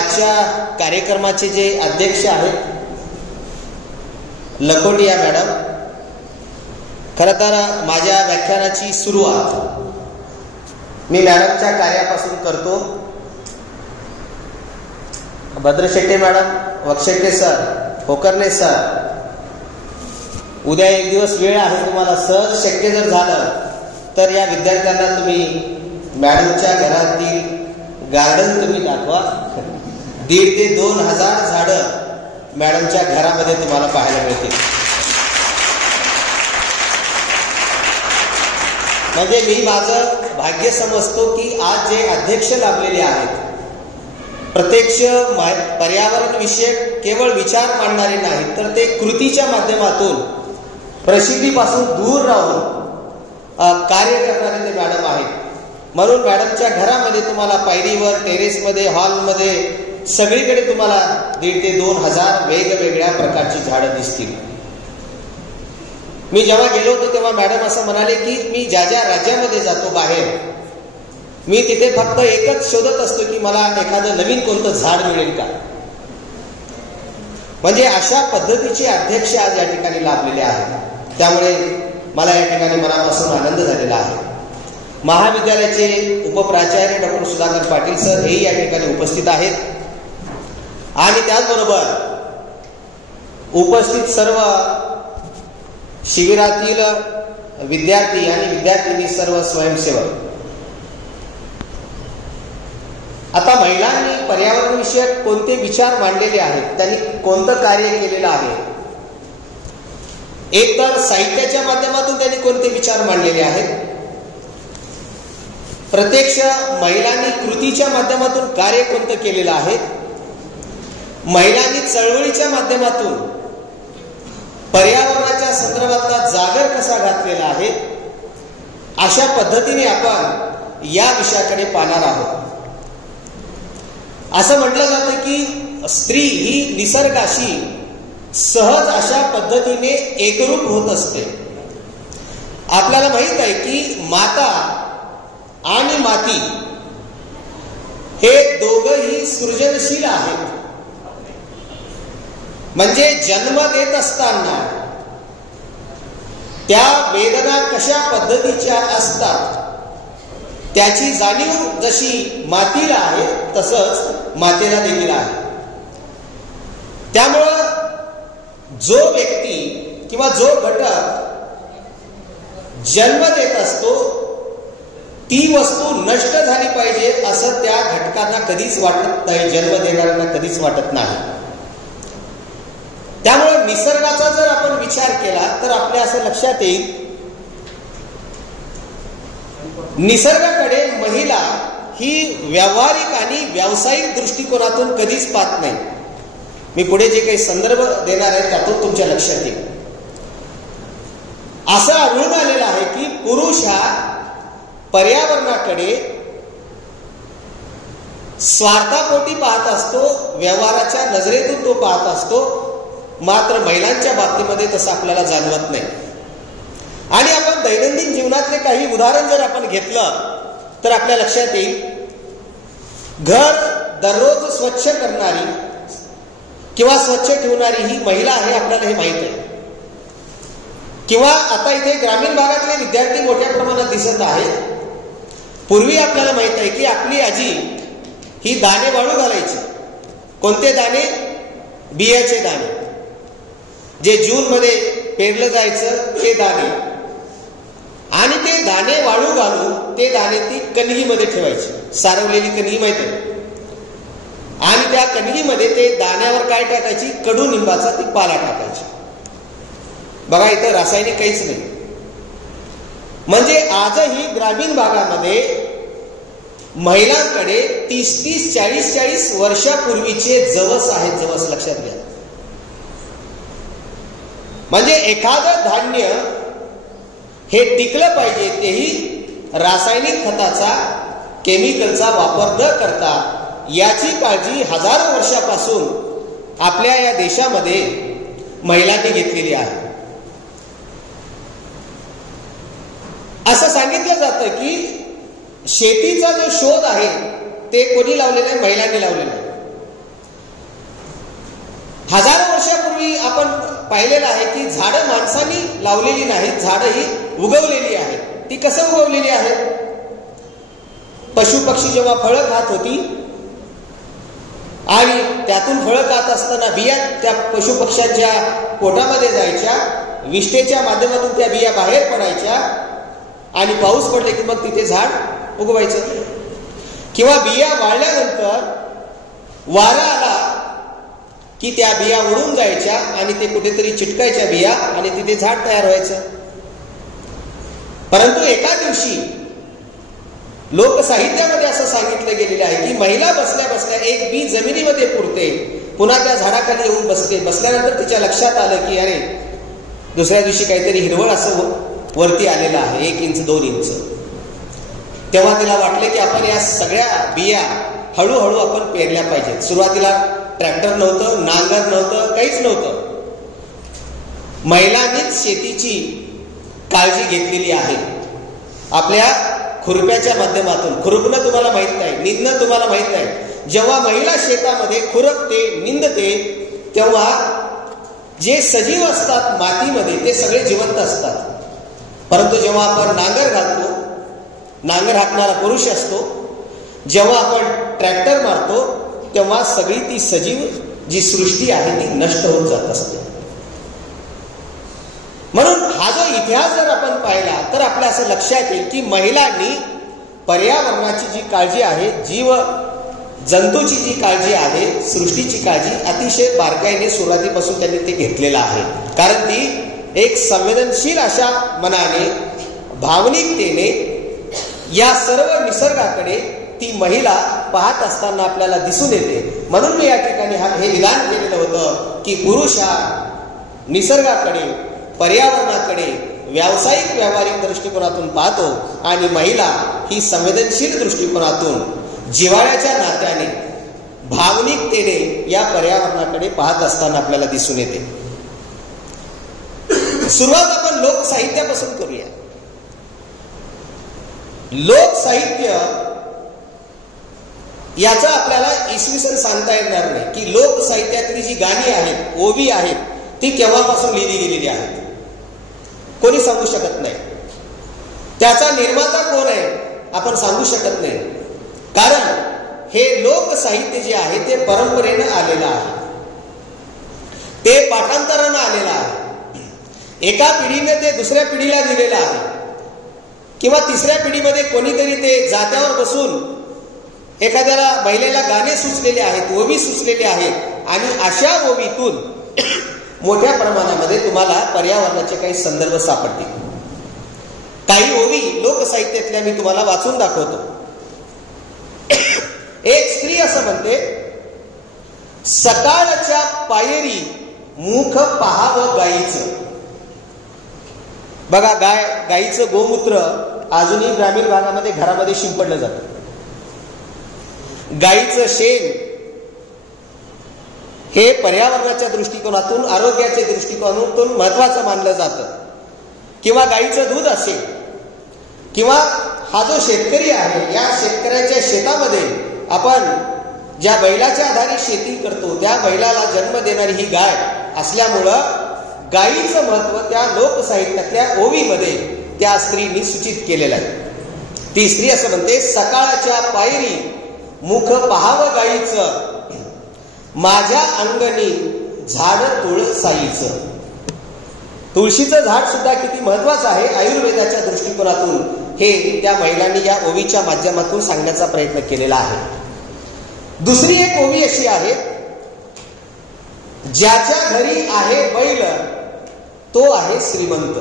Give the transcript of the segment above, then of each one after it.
आजच्या कार्यक्रमाचे जे अध्यक्ष आहेत लखोटिया मॅडम, खरं तर माझ्या व्याख्यानाची सुरुवात मी मॅडमच्या कार्यापासून करतो. भद्रशेट्टे मॅडम, वक्षेट्टे सर, होकर्णे सर, उद्या एक दिवस वेळ आहे तुम्हाला, सहज शक्य जर झालं तर या विद्यार्थ्यांना तुम्ही मॅडमच्या घरातील गार्डन तुम्ही दाखवा. 1,500 ते 2,000 झाडं मॅडमच्या घरामध्ये तुम्हाला पाहायला मिळतील. म्हणजे मी माझं भाग्य समजतो की आज जे अध्यक्ष लाभलेले आहेत, प्रत्यक्ष पर्यावरण विषयक केवळ विचार मांडणारे नाहीत, तर ते कृतीच्या माध्यमातून प्रसिद्धीपासून दूर राहून कार्य करणारे ते मॅडम आहेत. म्हणून मॅडमच्या घरामध्ये तुम्हाला पायरीवर, टेरेसमध्ये, हॉलमध्ये सगळीकडे तुम्हाला 1,500 ते 2,000 वेगवेगळ्या प्रकारची झाडं दिसतील. मी जेव्हा गेलो होतो तेव्हा मॅडम असं म्हणाले की मी ज्या ज्या राज्यामध्ये जातो बाहेर, मी तिथे फक्त एकच शोधत असतो की मला एखादं नवीन कोणतं झाड मिळेल का. म्हणजे अशा पद्धतीचे अध्यक्ष आज या ठिकाणी लाभलेले आहेत. त्यामुळे मला या ठिकाणी मनापासून आनंद झालेला आहे. महाविद्यालयाचे उपप्राचार्य डॉक्टर सुधाकर पाटील सर हेही या ठिकाणी उपस्थित आहेत. आणि त्याचबरोबर उपस्थित सर्व शिबिरातील विद्यार्थी आणि विद्यार्थिनी, सर्व स्वयंसेवक. आता महिलांनी पर्यावरण विषयक कोणते विचार मांडलेले आहेत, त्यांनी कोणतं कार्य केलेलं आहे, एक तर साहित्याच्या माध्यमातून त्यांनी कोणते विचार मांडलेले आहेत, प्रत्यक्ष महिलांनी कृतीच्या माध्यमातून कार्य कोणतं केलेलं आहे, महिलांनी चळवळीच्या माध्यमातून पर्यावरणाच्या संदर्भातला जागर कसा घातलेला आहे, अशा पद्धतीने आपण या विषयाकडे पाहणार आहोत. असं म्हटलं जातं की स्त्री ही निसर्गाशी सहज अशा पद्धतीने एकरूप होत असते. आपल्याला माहित आहे की माता आणि माती हे दोघंही सृजनशील आहेत. म्हणजे जन्म देत असताना त्या वेदना कशा पद्धतीच्या असतात त्याची जाणीव जशी मातीला आहे तसंच मातेला देखील आहे. त्यामुळं जो व्यक्ती किंवा जो घटक जन्म देत असतो ती वस्तू नष्ट झाली पाहिजे असं त्या घटकांना कधीच वाटत नाही, जन्म देणाऱ्यांना कधीच वाटत नाही. त्यामुळे निसर्गाचा जर आपण विचार केला तर आपल्या असं लक्षात येईल, निसर्गाकडे महिला ही व्यावहारिक आणि व्यावसायिक दृष्टिकोनातून कधीच पाहत नाही. मी पुढे जे काही संदर्भ देणार आहे त्यातून तुमच्या लक्षात येईल. असं आढळून आलेलं आहे की पुरुष हा पर्यावरणाकडे स्वार्थापोटी पाहत असतो, व्यवहाराच्या नजरेतून तो पाहत असतो. मात्र महिलांच्या बाबतीमध्ये तसं आपल्याला जाणवत नाही. आणि आपण दैनंदिन जीवनातले काही उदाहरण जर आपण घेतलं तर आपल्या लक्षात येईल, घर दररोज स्वच्छ करणारी किंवा स्वच्छ ठेवणारी ही महिला आहे, आपल्याला हे माहित आहे. किंवा आता इथे ग्रामीण भागातले विद्यार्थी मोठ्या प्रमाणात दिसत आहेत. पूर्वी आपल्याला माहित आहे की आपली आजी ही दाणे वाळू घालायची. कोणते दाणे? बियाचे दाणे, जे जूनमध्ये पेरलं जायचं ते दाणे. आणि ते दाणे वाळू घालून ते दाणे ती कणगीमध्ये ठेवायची, सारवलेली कणगी माहित आहे. आणि त्या कणगीमध्ये ते दाण्यावर काय टाकायची? कडुनिंबाचा ती पाला टाकायची. बघा, इथं रासायनिक काहीच नाही. म्हणजे आजही ग्रामीण भागामध्ये महिलांकडे 30-30, 40-40 वर्षापूर्वीचे जवस आहेत. जवस लक्षात घ्या. म्हणजे एखादं धान्य हे टिकलं पाहिजे तेही रासायनिक खताचा, केमिकलचा वापर न करता याची काळजी हजारो वर्षापासून आपल्या या देशामध्ये महिलांनी घेतलेली आहे. असं सांगितलं जातं की शेतीचा जो शोध आहे ते कोणी लावलेला आहे? महिलांनी लावलेला आहे. पाहिलेलं आहे की झाडं माणसांनी लावलेली नाहीत, झाडं ही उगवलेली आहेत. ती कसं उगवलेली आहेत? पशु पक्षी जेव्हा फळं खात होती आणि त्यातून फळं खात असताना बिया त्या पशु पक्ष्यांच्या पोटामध्ये जायच्या, विष्ठेच्या माध्यमातून त्या बिया बाहेर पडायच्या आणि पाऊस पडले की मग तिथे झाड उगवायचं. किंवा बिया वाळल्यानंतर वारा आला की त्या बिया उडून जायच्या आणि ते कुठेतरी चिटकायच्या बिया आणि तिथे झाड तयार व्हायचं. परंतु एका दिवशी लोकसाहित्यामध्ये असं सांगितलं गेलेलं आहे की महिला बसल्या बसल्या एक बी जमिनीमध्ये पुरते, पुन्हा त्या झाडाखाली येऊन बसते. बसल्यानंतर तिच्या लक्षात आलं की अरे दुसऱ्या दिवशी काहीतरी हिरवळ असं वरती आलेलं आहे, 1 इंच 2 इंच. तेव्हा तिला वाटले की आपण या सगळ्या बिया हळूहळू आपण पेरल्या पाहिजेत. सुरुवातीला ट्रॅक्टर नव्हतं, नांगर नव्हतं, काहीच नव्हतं. महिलांनीच शेतीची काळजी घेतलेली आहे. आपल्या खुरप्याच्या माध्यमातून, खुरपणं तुम्हाला माहित नाही, निंदणं तुम्हाला माहित नाही. जेव्हा महिला शेतामध्ये खुरपते, निंदते, तेव्हा जे सजीव असतात मातीमध्ये ते सगळे जिवंत असतात. परंतु जेव्हा आपण नांगर घालतो, नांगर हाकणारा पुरुष असतो, जेव्हा आपण ट्रॅक्टर मारतो तेव्हा सगळी ती सजीव जी सृष्टी आहे ती नष्ट होत जात असते. म्हणून हा जो इतिहास जर आपण पाहिला तर आपल्या असं लक्षात येईल की महिलांनी पर्यावरणाची जी काळजी आहे, जीव जंतूची जी काळजी आहे, सृष्टीची काळजी अतिशय बारकाईने सुरुवातीपासून त्यांनी ते घेतलेलं आहे. कारण ती एक संवेदनशील अशा मनाने, भावनिकतेने या सर्व निसर्गाकडे ती महिला पाहत असताना आपल्याला दिसून येते. म्हणून मी या ठिकाणी हे विधान केलेलं होतं की पुरुष हा निसर्गाकडे, पर्यावरणाकडे व्यावसायिक व्यावहारिक दृष्टिकोनातून पाहतो आणि महिला ही संवेदनशील दृष्टिकोनातून जिव्हाळ्याच्या नात्याने, भावनिकतेने या पर्यावरणाकडे पाहत असताना आपल्याला दिसून येते. सुरुवात आपण लोकसाहित्यापासून करूया. लोकसाहित्य याचा आपल्याला इसवी सन सांगता येणार नाही की लोकसाहित्यातली जी गाणी आहेत, ओवी आहेत, ती केव्हापासून लिहिली गेलेली आहेत, कोणी सांगू शकत नाही. त्याचा निर्माता कोण आहे आपण सांगू शकत नाही. कारण हे लोकसाहित्य जे आहे ते परंपरेनं आलेलं आहे, ते पाठांतरानं आलेलं आहे. एका पिढीने ते दुसऱ्या पिढीला दिलेलं आहे किंवा तिसऱ्या पिढीमध्ये कोणीतरी ते जात्यावर बसून एखाद्याला महिलेला गाणे सुचलेले आहेत, ओवी सुचलेले आहेत आणि अशा ओवीतून मोठ्या प्रमाणामध्ये तुम्हाला पर्यावरणाचे काही संदर्भ सापडतील. काही ओवी लोकसाहित्यातल्या मी तुम्हाला वाचून दाखवतो. एक स्त्री असं म्हणते, सकाळच्या पायरी मुख पाहावं गायीचं. बघा, गायीचं गोमूत्र अजूनही ग्रामीण भागामध्ये घरामध्ये शिंपडलं जातं. गायीचं शेण हे पर्यावरणाच्या दृष्टिकोनातून, आरोग्याच्या दृष्टिकोनातून महत्वाचं मानलं जातं. किंवा गायीचं दूध असेल, किंवा हा जो शेतकरी आहे या शेतकऱ्याच्या शेतामध्ये आपण ज्या बैलाच्या आधारे शेती करतो त्या बैलाला जन्म देणारी ही गाय असल्यामुळं गायीचं महत्व त्या लोकसाहित्यातल्या ओवीमध्ये त्या स्त्रीनी सूचित केलेलं आहे. ती स्त्री असं म्हणते, सकाळच्या पायरी मुख पाहावं गायीचं, माझ्या अंगणी झाड तुळसाईचं. तुळशीचं झाड सुद्धा किती महत्वाचं आहे आयुर्वेदाच्या दृष्टिकोनातून, हे त्या महिलांनी या ओवीच्या माध्यमातून सांगण्याचा प्रयत्न केलेला आहे. दुसरी एक ओवी अशी आहे, ज्याच्या घरी आहे बैल तो आहे श्रीमंत.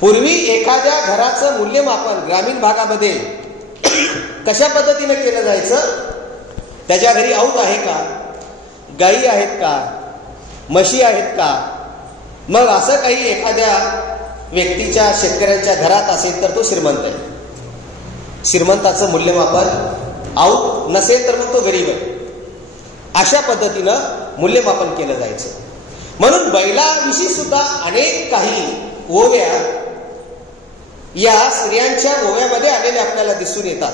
पूर्वी एखाद्या घराचं मूल्यमापन ग्रामीण भागामध्ये कशा पद्धतीने केलं जायचं? त्याच्या घरी औत आहे का, गायी आहेत का, म्हशी आहेत का? मग असं काही एखाद्या व्यक्तीच्या, शेतकऱ्यांच्या घरात असेल तर तो श्रीमंत आहे. श्रीमंताचं मूल्यमापन औत नसेल तर मग तो गरीब आहे. अशा पद्धतीनं मूल्यमापन केलं जायचं. म्हणून बैलाविषयी सुद्धा अनेक काही ओव्या या स्त्रियांच्या ओव्यामध्ये आलेल्या आपल्याला दिसून येतात.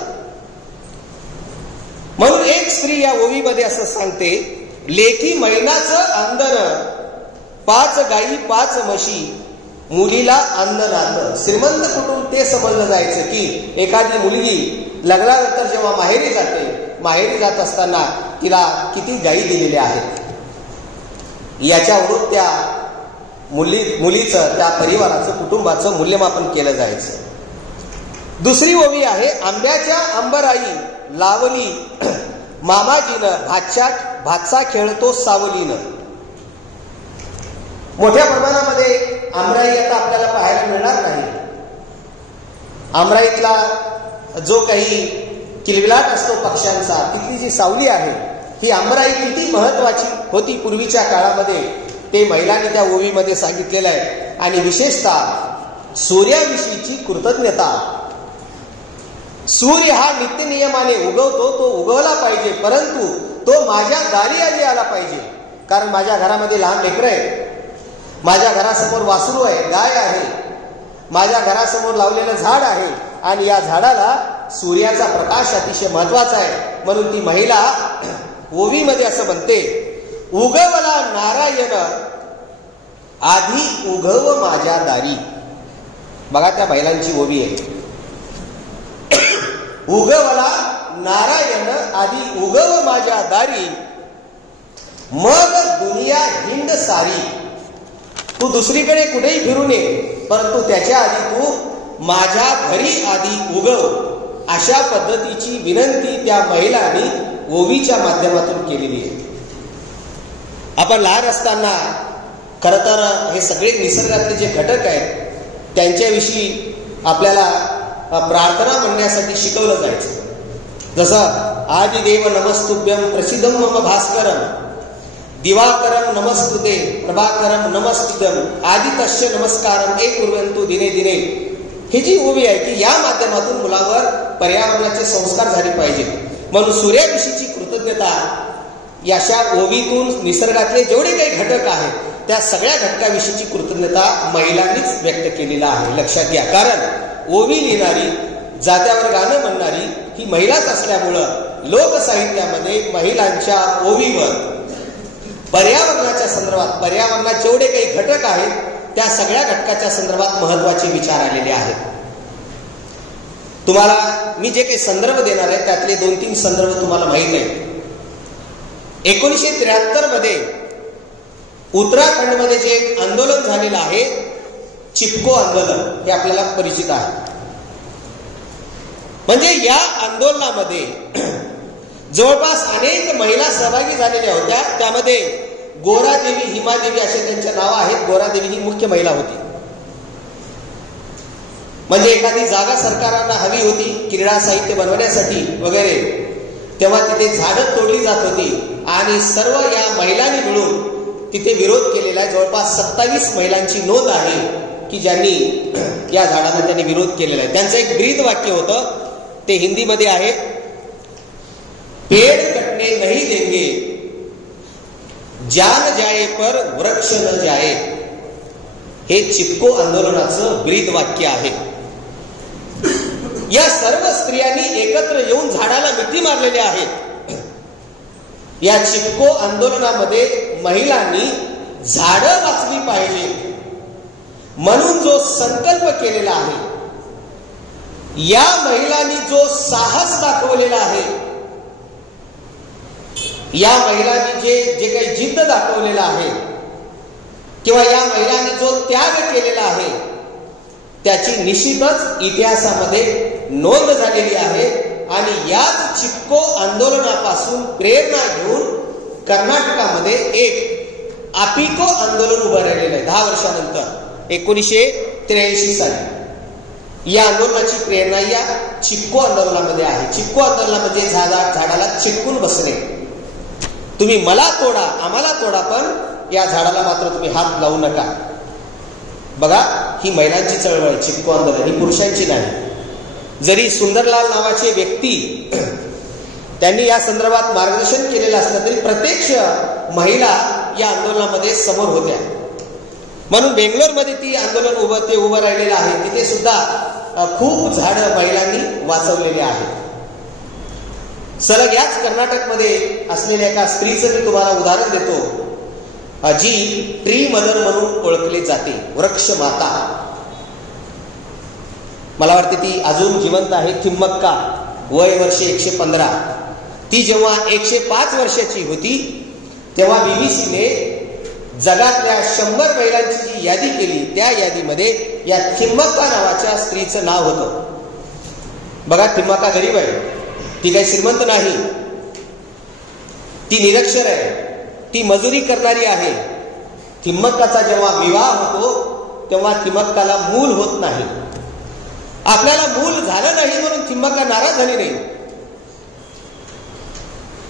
म्हणून एक स्त्री या ओवीमध्ये असं सांगते लेखी मैनाचं अंदर, 5 गाई 5 म्हशी, मुलीला अन्न राहतं. श्रीमंत कुटुंब ते समजलं जायचं की एखादी मुलगी लग्नानंतर जेव्हा माहेरी जाते, माहेरी जात असताना तिला किती गायी दिलेल्या आहेत, याच्यावरून त्या मुलीचं, त्या परिवाराचं, कुटुंबाचं मूल्यमापन केलं जायचं. दुसरी ओवी आहे, आंब्याच्या अंबराई लावली मामाजीनं, भातसा खेळतो सावलीनं. मोठ्या प्रमाणामध्ये आमराई आता आपल्याला पाहायला मिळणार नाही. आमराईतला जो काही किलबिलाट असतो पक्ष्यांचा, तिथली जी सावली आहे, ही आमराई किती महत्वाची होती पूर्वीच्या काळामध्ये, ते महिलांनी त्या ओवीमध्ये सांगितलेलं आहे. आणि विशेषतः सूर्याविषयीची कृतज्ञता. सूर्य हा नित्यनियमाने उगवतो, तो उगवला पाहिजे, परंतु तो माझ्या दारी आधी आला पाहिजे. कारण माझ्या घरामध्ये लहान लेकरं आहे, माझ्या घरासमोर वासरू आहे, गाय आहे, माझ्या घरासमोर लावलेलं झाड आहे, आणि या झाडाला सूर्याचा प्रकाश अतिशय महत्वाचा आहे. म्हणून ती महिला ओवीमध्ये असं म्हणते, उगवला नारायण आधी उगव माझ्या दारी. बघा त्या महिलांची ओवी आहे. उगवला नारायण आधी उगव माझ्या दारी, मग दुनिया हिंड सारी. तू दुसरीकडे कुठेही फिरून ये, परंतु त्याच्या आधी तू माझ्या घरी आधी उगव. अशा पद्धतीची विनंती त्या महिलांनी ओवीच्या माध्यमातून केलेली आहे. आपण लहान असताना खर तर हे सगळे निसर्गातले जे घटक आहेत त्यांच्याविषयी आपल्याला प्रार्थना म्हणण्यासाठी शिकवलं जायचं. जसं आदिदेव नमस्तुभ्यम प्रसिद्धम मम भास्करम, दिवाकरम नमस्तुते, प्रभाकरम नमस्तुभ्यम, आदितस्य नमस्कारम एक कुर्वन्तु दिने दिने. ही जी ओवी आहे की या माध्यमातून मुलावर पर्यावरणाचे संस्कार झाले पाहिजेत. म्हणून सूर्याविषयीची कृतज्ञता याशा ओवीतून निसर्गातले जेवढे काही घटक आहेत त्या सगळ्या घटकाविषयीची कृतज्ञता महिलांनीच व्यक्त केलेला आहे. लक्षात घ्या, कारण ओवी लिहिणारी, जात्यावर गाणं म्हणणारी ही महिलाच असल्यामुळं लोकसाहित्यामध्ये महिलांच्या ओवीवर पर्यावरणाच्या संदर्भात, पर्यावरणात जेवढे काही घटक आहेत त्या सगळ्या घटकाच्या संदर्भात महत्वाचे विचार आलेले आहेत. तुम्हाला मी जे काही संदर्भ देणार आहे त्यातले 2-3 संदर्भ तुम्हाला माहीत आहेत. 1973 मध्ये उत्तराखंडमध्ये जे एक आंदोलन झालेलं आहे, चिपको आंदोलन, हे आपल्याला परिचित आहे. म्हणजे या आंदोलनामध्ये जवळपास अनेक महिला सहभागी झालेल्या होत्या. त्यामध्ये गोरादेवी, हिमादेवी असे त्यांचे नाव आहेत. गोरादेवी ही मुख्य महिला होती. म्हणजे एखादी जागा सरकारांना हवी होती क्रीडा साहित्य बनवण्यासाठी वगैरे, तेव्हा तिथे झाडं तोडली जात होती आणि सर्व या महिलांनी मिळून तिथे विरोध केलेला आहे. जवळपास 27 महिलांची नोंद आहे की ज्यांनी या झाडांना त्यांनी विरोध केलेला आहे. त्यांचं एक ब्रीद वाक्य होतं, ते हिंदीमध्ये आहे, पेड़ कटने नहीं देंगे, जान जाए पर वृक्ष न जाए. हे चिपको आंदोलनाचं ब्रीद वाक्य आहे. या सर्व स्त्रियांनी एकत्र येऊन झाडाला मिठी मारलेले आहेत. या चिपको आंदोलनामध्ये महिलांनी झाडं वाचली पाहिजे म्हणून जो संकल्प केलेला आहे, या महिलांनी जो साहस दाखवलेला आहे, या महिलांनी जे काही जिद्द दाखवलेला आहे किंवा या महिलांनी जो त्याग केलेला आहे त्याची निश्चितच इतिहासामध्ये नोंद झालेली आहे. आणि याच चिपको आंदोलनापासून प्रेरणा घेऊन कर्नाटकामध्ये एक आपिको आंदोलन उभं राहिलेलं आहे 10 वर्षानंतर 1983 साली. या आंदोलनाची प्रेरणा या चिपको आंदोलनामध्ये आहे. चिपको आंदोलन म्हणजे झाडाला चिटकून बसणे. तुम्ही मला तोडा, आम्हाला तोडा, पण या झाडाला मात्र तुम्ही हात लावू नका. बघा, ही महिलांची चळवळ आहे चिपको आंदोलन, ही पुरुषांची नाही. जरी सुंदरलाल नावाचे व्यक्ती त्यांनी या संदर्भात मार्गदर्शन केलेलं असलं तरी प्रत्यक्ष महिला या आंदोलनामध्ये समोर होत्या. म्हणून बेंगलोरमध्ये ती आंदोलन उभं राहिलेलं आहे. तिथे सुद्धा खूप झाडं महिलांनी वाचवलेली आहेत. सलग याच कर्नाटकमध्ये असलेल्या एका स्त्रीचं मी तुम्हाला उदाहरण देतो, जी ट्री मदर म्हणून ओळखली जाते, वृक्ष माता. मला वाटते ती अजून जिवंत आहे. थिम्मक्का, वय वर्षे 115. ती जेव्हा 105 वर्षाची होती तेव्हा बीबीसीने जगातल्या 100 महिलांची जी यादी केली, त्या यादीमध्ये या थिम्मक्का नावाच्या स्त्रीचं नाव होतं. बघा, थिम्मक्का गरीब आहे, ती काही श्रीमंत नाही, ती निरक्षर आहे, ती मजुरी करणारी आहे. थिम्मक्काचा जेव्हा विवाह होतो तेव्हा थिम्मक्काला मूल होत नाही. आपल्याला मूल झालं नाही म्हणून थिम्मक्का नाराज झाली नाही.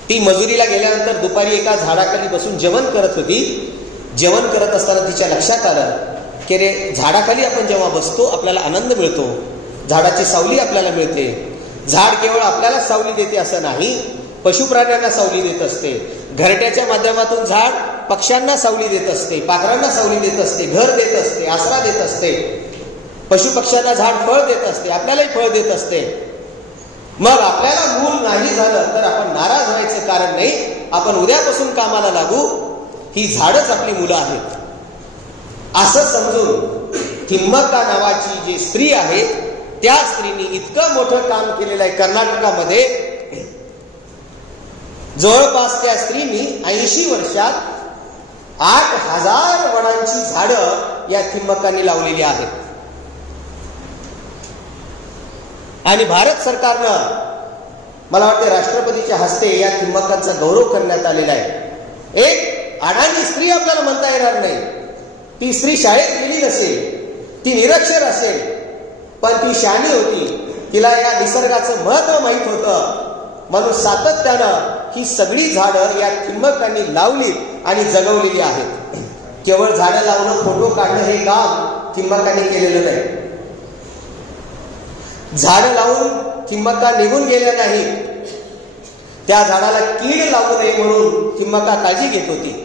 ती मजुरीला गेल्यानंतर दुपारी एका झाडाखाली बसून जेवण करत होती. जेवण करत असताना तिच्या लक्षात आलं की रे, झाडाखाली आपण जेव्हा बसतो आपल्याला आनंद मिळतो, झाडाची सावली आपल्याला मिळते. झाड केवळ आपल्याला सावली देते असं नाही, पशुप्राण्यांना सावली देत असते. घरट्याच्या माध्यमातून झाड पक्ष्यांना सावली देत असते, पाखरांना सावली देत असते, घर देत असते, आसरा देत असते. पशुपक्ष्यांना झाड फळ देत असते, आपल्यालाही फळ देत असते. मग आपल्याला मूल नाही झालं तर आपण नाराज व्हायचं कारण नाही. आपण उद्यापासून कामाला लागू, ही झाडच आपली मुलं आहेत असं समजून थिम्मक्का नावाची जी स्त्री आहे त्या स्त्रीने इतकं मोठं काम केलेलं आहे कर्नाटकामध्ये. जवळपास त्या स्त्रीनी 80 वर्षात 8000 वनांची झाडं या थिम्मक्कांनी लावलेली आहेत. आणि भारत सरकारनं, मला वाटते राष्ट्रपतीच्या हस्ते या थिम्मक्कांचा गौरव करण्यात आलेला आहे. एक अडाणी स्त्री आपल्याला म्हणता येणार नाही. ती स्त्री शाळेत गेली नसेल, ती निरक्षर असेल, पण ती शहाणी होती. तिला या निसर्गाचं महत्व माहीत होतं. म्हणून सातत्यानं ही सगळी झाडं या थिम्मक्कांनी लावली आणि जगवलेली आहेत. केवळ झाडं लावणं, फोटो काढणं हे काम थिम्मक्कांनी केलेलं नाही. झाडं लावून थिम्मक्का निघून गेल्या नाही. त्या झाडाला कीड लागू नये म्हणून थिम्मक्का काळजी घेत होती.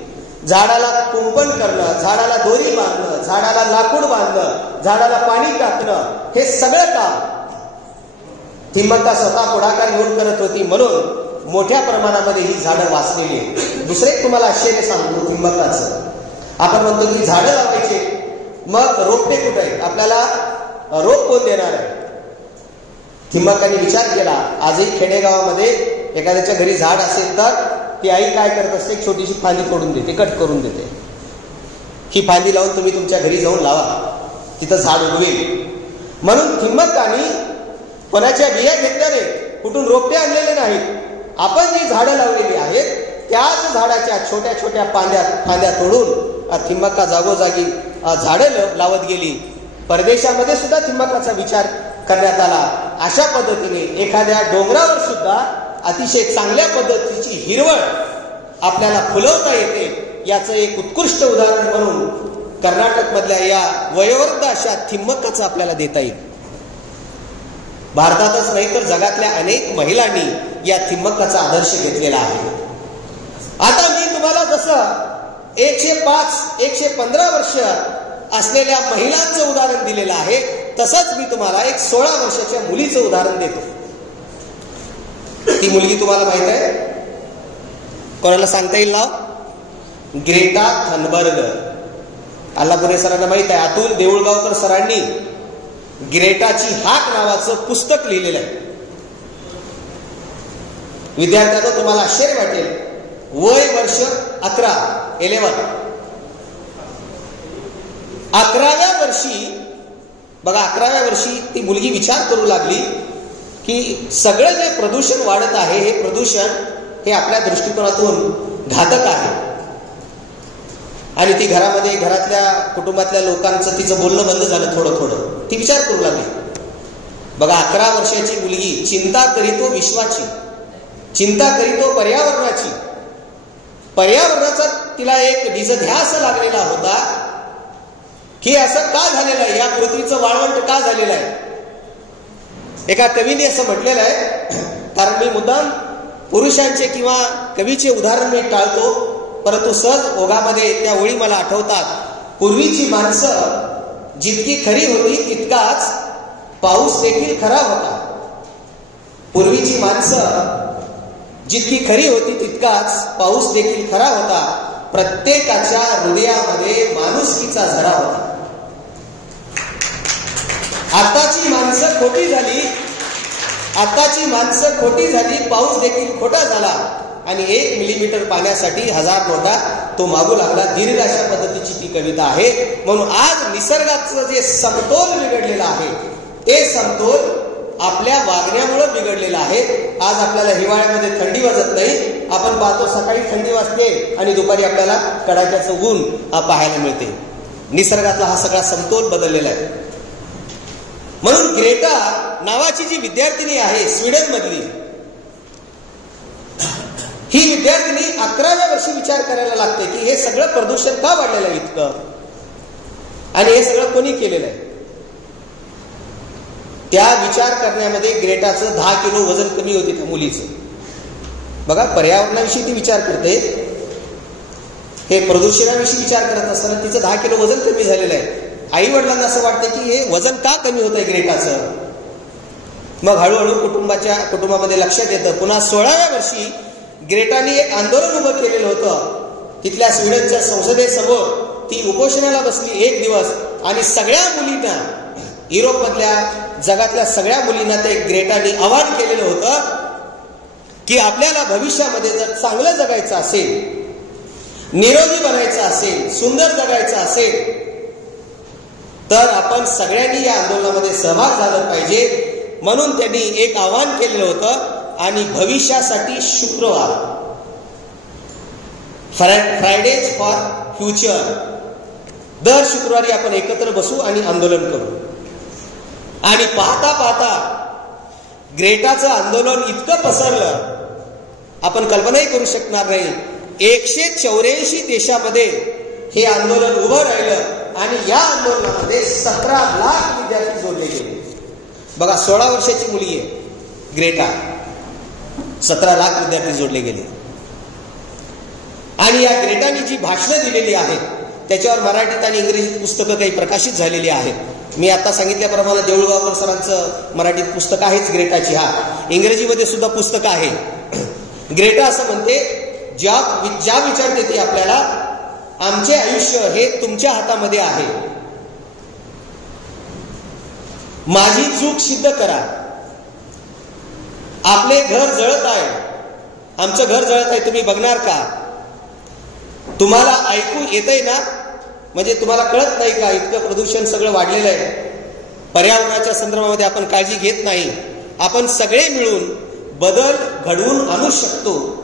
झाडाला कुंपण करणं, झाडाला दोरी बांधणं, झाडाला लाकूड बांधणं, झाडाला पाणी टाकणं, हे सगळं काम थिम्मक्का स्वतः पुढाकार घेऊन करत होती. म्हणून मोठ्या प्रमाणामध्ये ही झाडं वाचलेली. दुसरे तुम्हाला आश्चर्य सांगतो थिम्मक्काचं. आपण म्हणतो की झाडं लावायचे, मग रोपटे कुठे आहेत, आपल्याला रोप कोण देणार आहे? थिम्मक्कांनी विचार केला. आजही खेडेगावामध्ये एखाद्याच्या घरी झाड असेल तर ती आई काय करत असते, एक छोटीशी फांदी तोडून देते, कट करून देते. ही फांदी लावून तुम्ही तुमच्या घरी जाऊन लावा, तिथं झाड उगवेल. म्हणून थिम्मक्कांनी कोणाच्या बिया घेतल्या नाहीत, कुठून रोपटे आणलेले नाहीत. आपण जी झाडं लावलेली आहेत त्याच झाडाच्या छोट्या छोट्या फांद्या तोडून थिम्मक्का जागोजागी झाडं लावत गेली. परदेशामध्ये सुद्धा थिम्मक्काचा विचार करण्यात आला. अशा पद्धतीने एखाद्या डोंगरावर सुद्धा अतिशय चांगल्या पद्धतीची हिरवळ आपल्याला फुलवता येते. याचं एक उत्कृष्ट उदाहरण म्हणून कर्नाटकमधल्या या वयोवृद्ध अशा थिम्मक्काचं आपल्याला देता येईल. भारतातच नाही तर जगातल्या अनेक महिलांनी या थिम्मक्काचा आदर्श घेतलेला आहे. आता मी तुम्हाला जसं 105-115 वर्ष असलेल्या महिलांचं उदाहरण दिलेलं आहे, तसंच मी तुम्हाला एक 16 वर्षाच्या मुलीचं उदाहरण देतो. ती मुलगी तुम्हाला माहित आहे, कोणाला सांगता येईल नाव? Greta Thunberg. अल्लापुरे सरांना माहित आहे. अतुल देऊळगावकर सरांनी ग्रेटाची हाक नावाचं पुस्तक लिहिलेलं आहे. विद्यार्थ्यांना तुम्हाला आश्चर्य वाटेल, वय वर्ष 11. 11व्या वर्षी बघा, 11व्या वर्षी ती मुलगी विचार करू लागली की सगळं जे प्रदूषण वाढत आहे, हे प्रदूषण हे आपल्या दृष्टिकोनातून घातक आहे. आणि ती घरातल्या कुटुंबातल्या लोकांचं तिचं बोलणं बंद झालं थोडं. ती विचार करू लागली. बघा, 11 वर्षाची मुलगी चिंता करीतो विश्वाची, चिंता करीतो पर्यावरणाची. पर्यावरणाचा तिला एक बीजध्यास लागलेला होता की असं का झालेलं आहे, या पृथ्वीचं वाळवंट का झालेलं आहे. एका कवीने असं म्हटलेलं आहे, कारण मी मुद्दाम पुरुषांचे किंवा कवीचे उदाहरण मी टाळतो, परंतु सहज ओघामध्ये त्या ओळी मला आठवतात. पूर्वीची माणसं जितकी खरी होती तितकाच पाऊस देखील खरा होता. पूर्वीची माणसं जितकी खरी होती तितकाच पाऊस देखील खरा होता. प्रत्येकाच्या हृदयामध्ये माणुसकीचा झरा होता. आताची माणसं खोटी झाली, पाऊस देखील खोटा झाला आणि 1 मिलीमीटर पाण्यासाठी 1000 नोटा तो मागू लागला. दीर्घ अशा पद्धतीची ती कविता आहे. म्हणून आज निसर्गाचं जे समतोल बिघडलेलं आहे ते समतोल आपल्या वागण्यामुळे बिघडलेला आहे. आज आपल्याला हिवाळ्यामध्ये थंडी वाजत नाही. आपण पाहतो सकाळी थंडी वाजते आणि दुपारी आपल्याला कडाक्याचं ऊन पाहायला मिळते. निसर्गातला हा सगळा समतोल बदललेला आहे. म्हणून ग्रेटा नावाची जी विद्यार्थिनी आहे स्वीडन मधली, ही विद्यार्थिनी 11व्या वर्षी विचार करायला लागते की हे सगळं प्रदूषण का वाढलेलं आहे इतकं, आणि हे सगळं कोणी केलेलं आहे. त्या विचार करण्यामध्ये ग्रेटाचं 10 किलो वजन कमी होते त्या मुलीचं. बघा, पर्यावरणाविषयी ती विचार करते, हे प्रदूषणाविषयी विचार करत असताना तिचं 10 किलो वजन कमी झालेलं आहे. आई वडिलांना असं वाटतं की हे वजन का कमी होत आहे ग्रेटाचं. मग हळूहळू कुटुंबामध्ये लक्षात येतं. पुन्हा 16व्या वर्षी ग्रेटाने एक आंदोलन उभं केलेलं होतं. तिथल्या स्वीडनच्या संसदेसमोर ती उपोषणाला बसली 1 दिवस आणि सगळ्या मुलींना, युरोपमधल्या जगातल्या सगळ्या मुलींना ते ग्रेटाने आवाहन केलेलं होतं की आपल्याला भविष्यामध्ये जर चांगलं जगायचं असेल, निरोगी बनायचं असेल, सुंदर जगायचं असेल तर आपण सगळ्यांनी या आंदोलनामध्ये सहभाग झाला पाहिजे. म्हणून त्यांनी एक आवाहन केलेलं होतं आणि भविष्यासाठी शुक्रवार, फ्रायडेज फॉर फ्युचर, दर शुक्रवारी आपण एकत्र बसू आणि आंदोलन करू. आणि पाहता पाहता ग्रेटाचं आंदोलन इतकं पसरलं, आपण कल्पनाही करू शकणार नाही. 184 देशामध्ये हे आंदोलन उभं राहिलं आणि या आंदोलनामध्ये 17 लाख विद्यार्थी जोडले गेले. बघा, 16 वर्षाची मुली आहे ग्रेटा, 17 लाख विद्यार्थी जोडले गेले. आणि या ग्रेटाने जी भाषणं दिलेली आहेत त्याच्यावर मराठीत आणि इंग्रजीत पुस्तकं काही प्रकाशित झालेली आहेत. मी आता सांगितल्याप्रमाणे देऊळगावकर सरांचं मराठीत पुस्तक आहेच ग्रेटाची, हा इंग्रजीमध्ये सुद्धा पुस्तक आहे. ग्रेटा असं म्हणते, ज्या विचारते ती आपल्याला, आमचे आयुष्य हे तुमच्या हातामध्ये आहे. माझी चूक सिद्ध करा. आपले घर जळत आहे, आमचं घर जळत आहे, तुम्ही बघणार का? तुम्हाला ऐकू येतंय ना? म्हणजे तुम्हाला कळत नाही का इतकं प्रदूषण सगळं वाढलेलं आहे. पर्यावरणाच्या संदर्भामध्ये आपण काळजी घेत नाही. आपण सगळे मिळून बदल घडवून आणू शकतो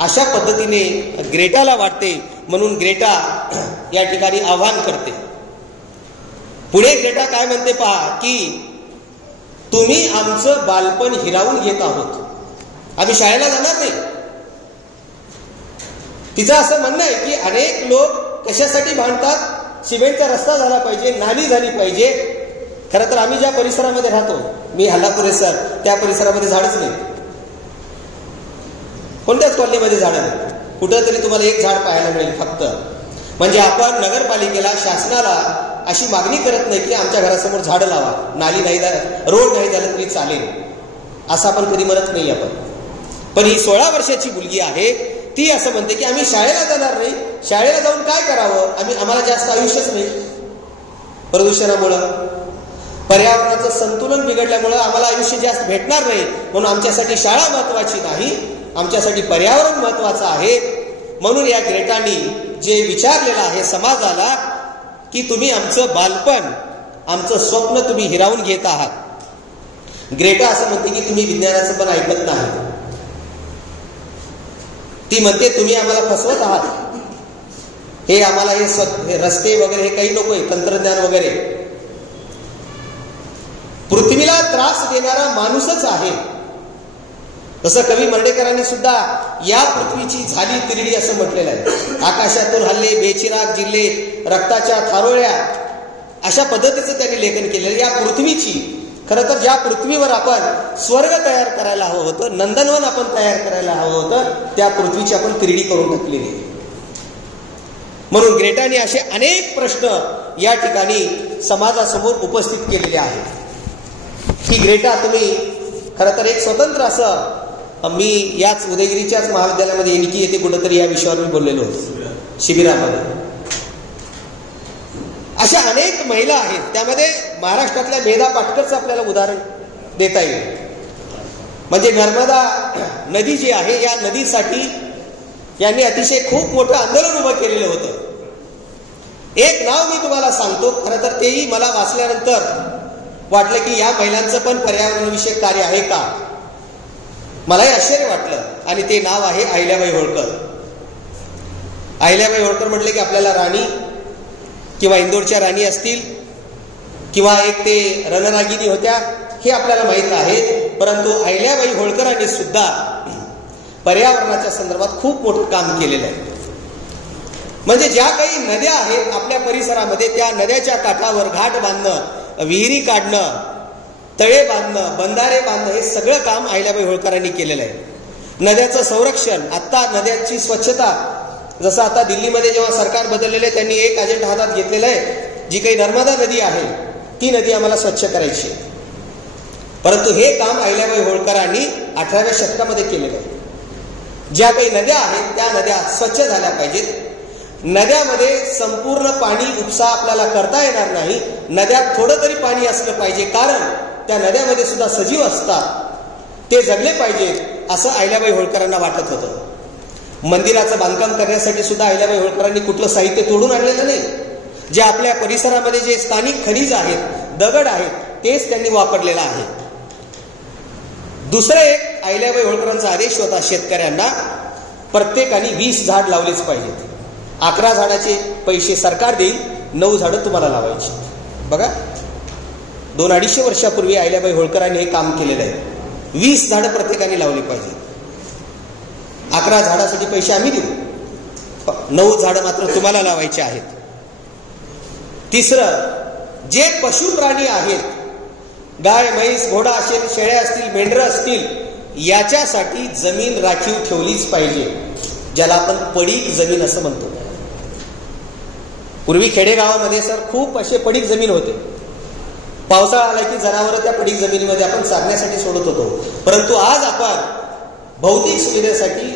अशा पद्धतीने ग्रेटाला वाटते. म्हणून ग्रेटा या ठिकाणी आवाहन करते. पुढे ग्रेटा काय म्हणते पहा, की तुम्ही आमचं बालपण हिरावून घेत आहोत, आम्ही शाळेला जाणार नाही. तिचं असं म्हणणं आहे की अनेक लोक कशासाठी भांडतात, सिमेंटचा रस्ता झाला पाहिजे, नाली झाली पाहिजे. खरं तर आम्ही ज्या परिसरामध्ये राहतो, मी हल्ला परिसर, त्या परिसरामध्ये झाडच नाही, कोणत्याच कॉलनीमध्ये झाडं नाही. कुठं तरी तुम्हाला एक झाड पाहायला मिळेल फक्त. म्हणजे आपण नगरपालिकेला, शासनाला अशी मागणी करत नाही की आमच्या घरासमोर झाडं लावा, नाली नाही, रोड नाही झालं तरी चालेल, असं आपण कधी म्हणत नाही आपण. पण ही 16 वर्षाची मुलगी आहे, ती असं म्हणते की आम्ही शाळेला जाणार नाही. शाळेला जाऊन काय करावं, आम्हाला जास्त आयुष्यच नाही. प्रदूषणामुळं, पर्यावरणाचं संतुलन बिघडल्यामुळं आम्हाला आयुष्य जास्त भेटणार नाही. म्हणून आमच्यासाठी शाळा महत्वाची नाही, आमच्यासाठी पर्यावरण महत्वाचं आहे. म्हणून या ग्रेटानी जे विचारलेलं आहे समाजाला की तुम्ही आमचं बालपण, आमचं स्वप्न तुम्ही हिरावून घेत आहात. ग्रेटा असं म्हणते की तुम्ही विज्ञानाचं पण ऐकत नाही. ती म्हणते तुम्ही आम्हाला फसवत आहात. हे आम्हाला हे रस्ते वगैरे हे काही नको आहे, तंत्रज्ञान वगैरे. पृथ्वीला त्रास देणारा माणूसच आहे. तसं कवी मर्ढेकरांनी सुद्धा या पृथ्वीची झाली तिरडी असं म्हटलेलं आहे. आकाशातून हल्ले, बेचिराग जिल्हे, रक्ताच्या थारोळ्या, अशा पद्धतीचं त्यांनी लेखन केलेलं. या पृथ्वीची, खरं तर ज्या पृथ्वीवर आपण स्वर्ग तयार करायला हवं होतं, नंदनवन आपण तयार करायला हवं होतं, त्या पृथ्वीची आपण तिरडी करून टाकलेली. म्हणून ग्रेटाने असे अनेक प्रश्न या ठिकाणी समाजासमोर उपस्थित केलेले आहेत. ही ग्रेटा तुम्ही खरं तर एक स्वतंत्र असं मी याच उदयगिरीच्याच महाविद्यालयामध्ये एनकी येथे कुठंतरी या विषयावर मी बोललेलो होतो, शिबिरामध्ये. अशा अनेक महिला आहेत, त्यामध्ये महाराष्ट्रातल्या मेधा पाटकरचं आपल्याला उदाहरण देता येईल. म्हणजे नर्मदा नदी जी आहे, या नदीसाठी यांनी अतिशय खूप मोठं आंदोलन उभं केलेलं होतं. एक नाव मी तुम्हाला सांगतो, खरं तर तेही मला वाचल्यानंतर वाटलं की या महिलांचं पण पर्यावरणविषयक कार्य आहे का, मलाही आश्चर्य वाटलं. आणि ते नाव आहे अहिल्याबाई होळकर. अहिल्याबाई होळकर म्हटले की आपल्याला राणी किंवा इंदोरच्या राणी असतील किंवा एक ते रणरागिनी होत्या हे आपल्याला माहीत आहे. परंतु अहिल्याबाई होळकरांनी सुद्धा पर्यावरणाच्या संदर्भात खूप मोठं काम केलेलं आहे. म्हणजे ज्या काही नद्या आहेत आपल्या परिसरामध्ये, त्या नद्याच्या काठावर घाट बांधणं, विहिरी काढणं, तळे बांधणं, बंधारे बांधणं, हे सगळं काम अहिल्याबाई होळकरांनी केलेलं आहे. नद्याचं संरक्षण, आता नद्याची स्वच्छता, जसं आता दिल्लीमध्ये जेव्हा सरकार बदललेलं आहे त्यांनी एक अजेंडा हातात घेतलेला आहे, जी काही नर्मदा नदी आहे ती नदी आम्हाला स्वच्छ करायची. परंतु हे काम अहिल्याबाई होळकरांनी 18व्या शतकामध्ये केलेलं आहे. ज्या काही नद्या आहेत त्या नद्या स्वच्छ झाल्या पाहिजेत. नद्यामध्ये संपूर्ण पाणी उपसा आपल्याला करता येणार नाही, नद्यात थोडं तरी पाणी असलं पाहिजे, कारण त्या नद्यामध्ये सुद्धा सजीव असतात, ते जगले पाहिजेत, असं अहिल्याबाई होळकरांना वाटत होतं. मंदिराचं बांधकाम करण्यासाठी सुद्धा अहिल्याबाई होळकरांनी कुठलं साहित्य तोडून आणलेलं नाही. जे आपल्या परिसरामध्ये जे स्थानिक खनिज आहेत, दगड आहेत, तेच त्यांनी वापरलेलं आहे. दुसरं एक अहिल्याबाई होळकरांचा आदेश होता शेतकऱ्यांना, प्रत्येकाने 20 झाड लावलेच पाहिजेत. 11 झाडाचे पैसे सरकार देईल, 9 झाडं तुम्हाला लावायची. बघा, 200-250 वर्षापूर्वी अहिल्याबाई होळकरांनी हे काम केलेलं आहे. 20 झाडं प्रत्येकाने लावली पाहिजे. 11 झाडासाठी पैसे आम्ही देऊ, 9 झाडं मात्र तुम्हाला लावायचे आहेत. तिसरं, जे पशु प्राणी आहेत, गाय, म्हैस, घोडा असेल, शेळ्या असतील, मेंढरं असतील, याच्यासाठी जमीन राखीव ठेवलीच पाहिजे, ज्याला आपण पडीक जमीन असं म्हणतो. पूर्वी खेडेगावामध्ये सर खूप असे पडीक जमीन होते. पावसाळा आला की जनावरं त्या पडीक जमिनीमध्ये आपण चारण्यासाठी सोडत होतो. परंतु आज आपण भौतिक सुविधेसाठी,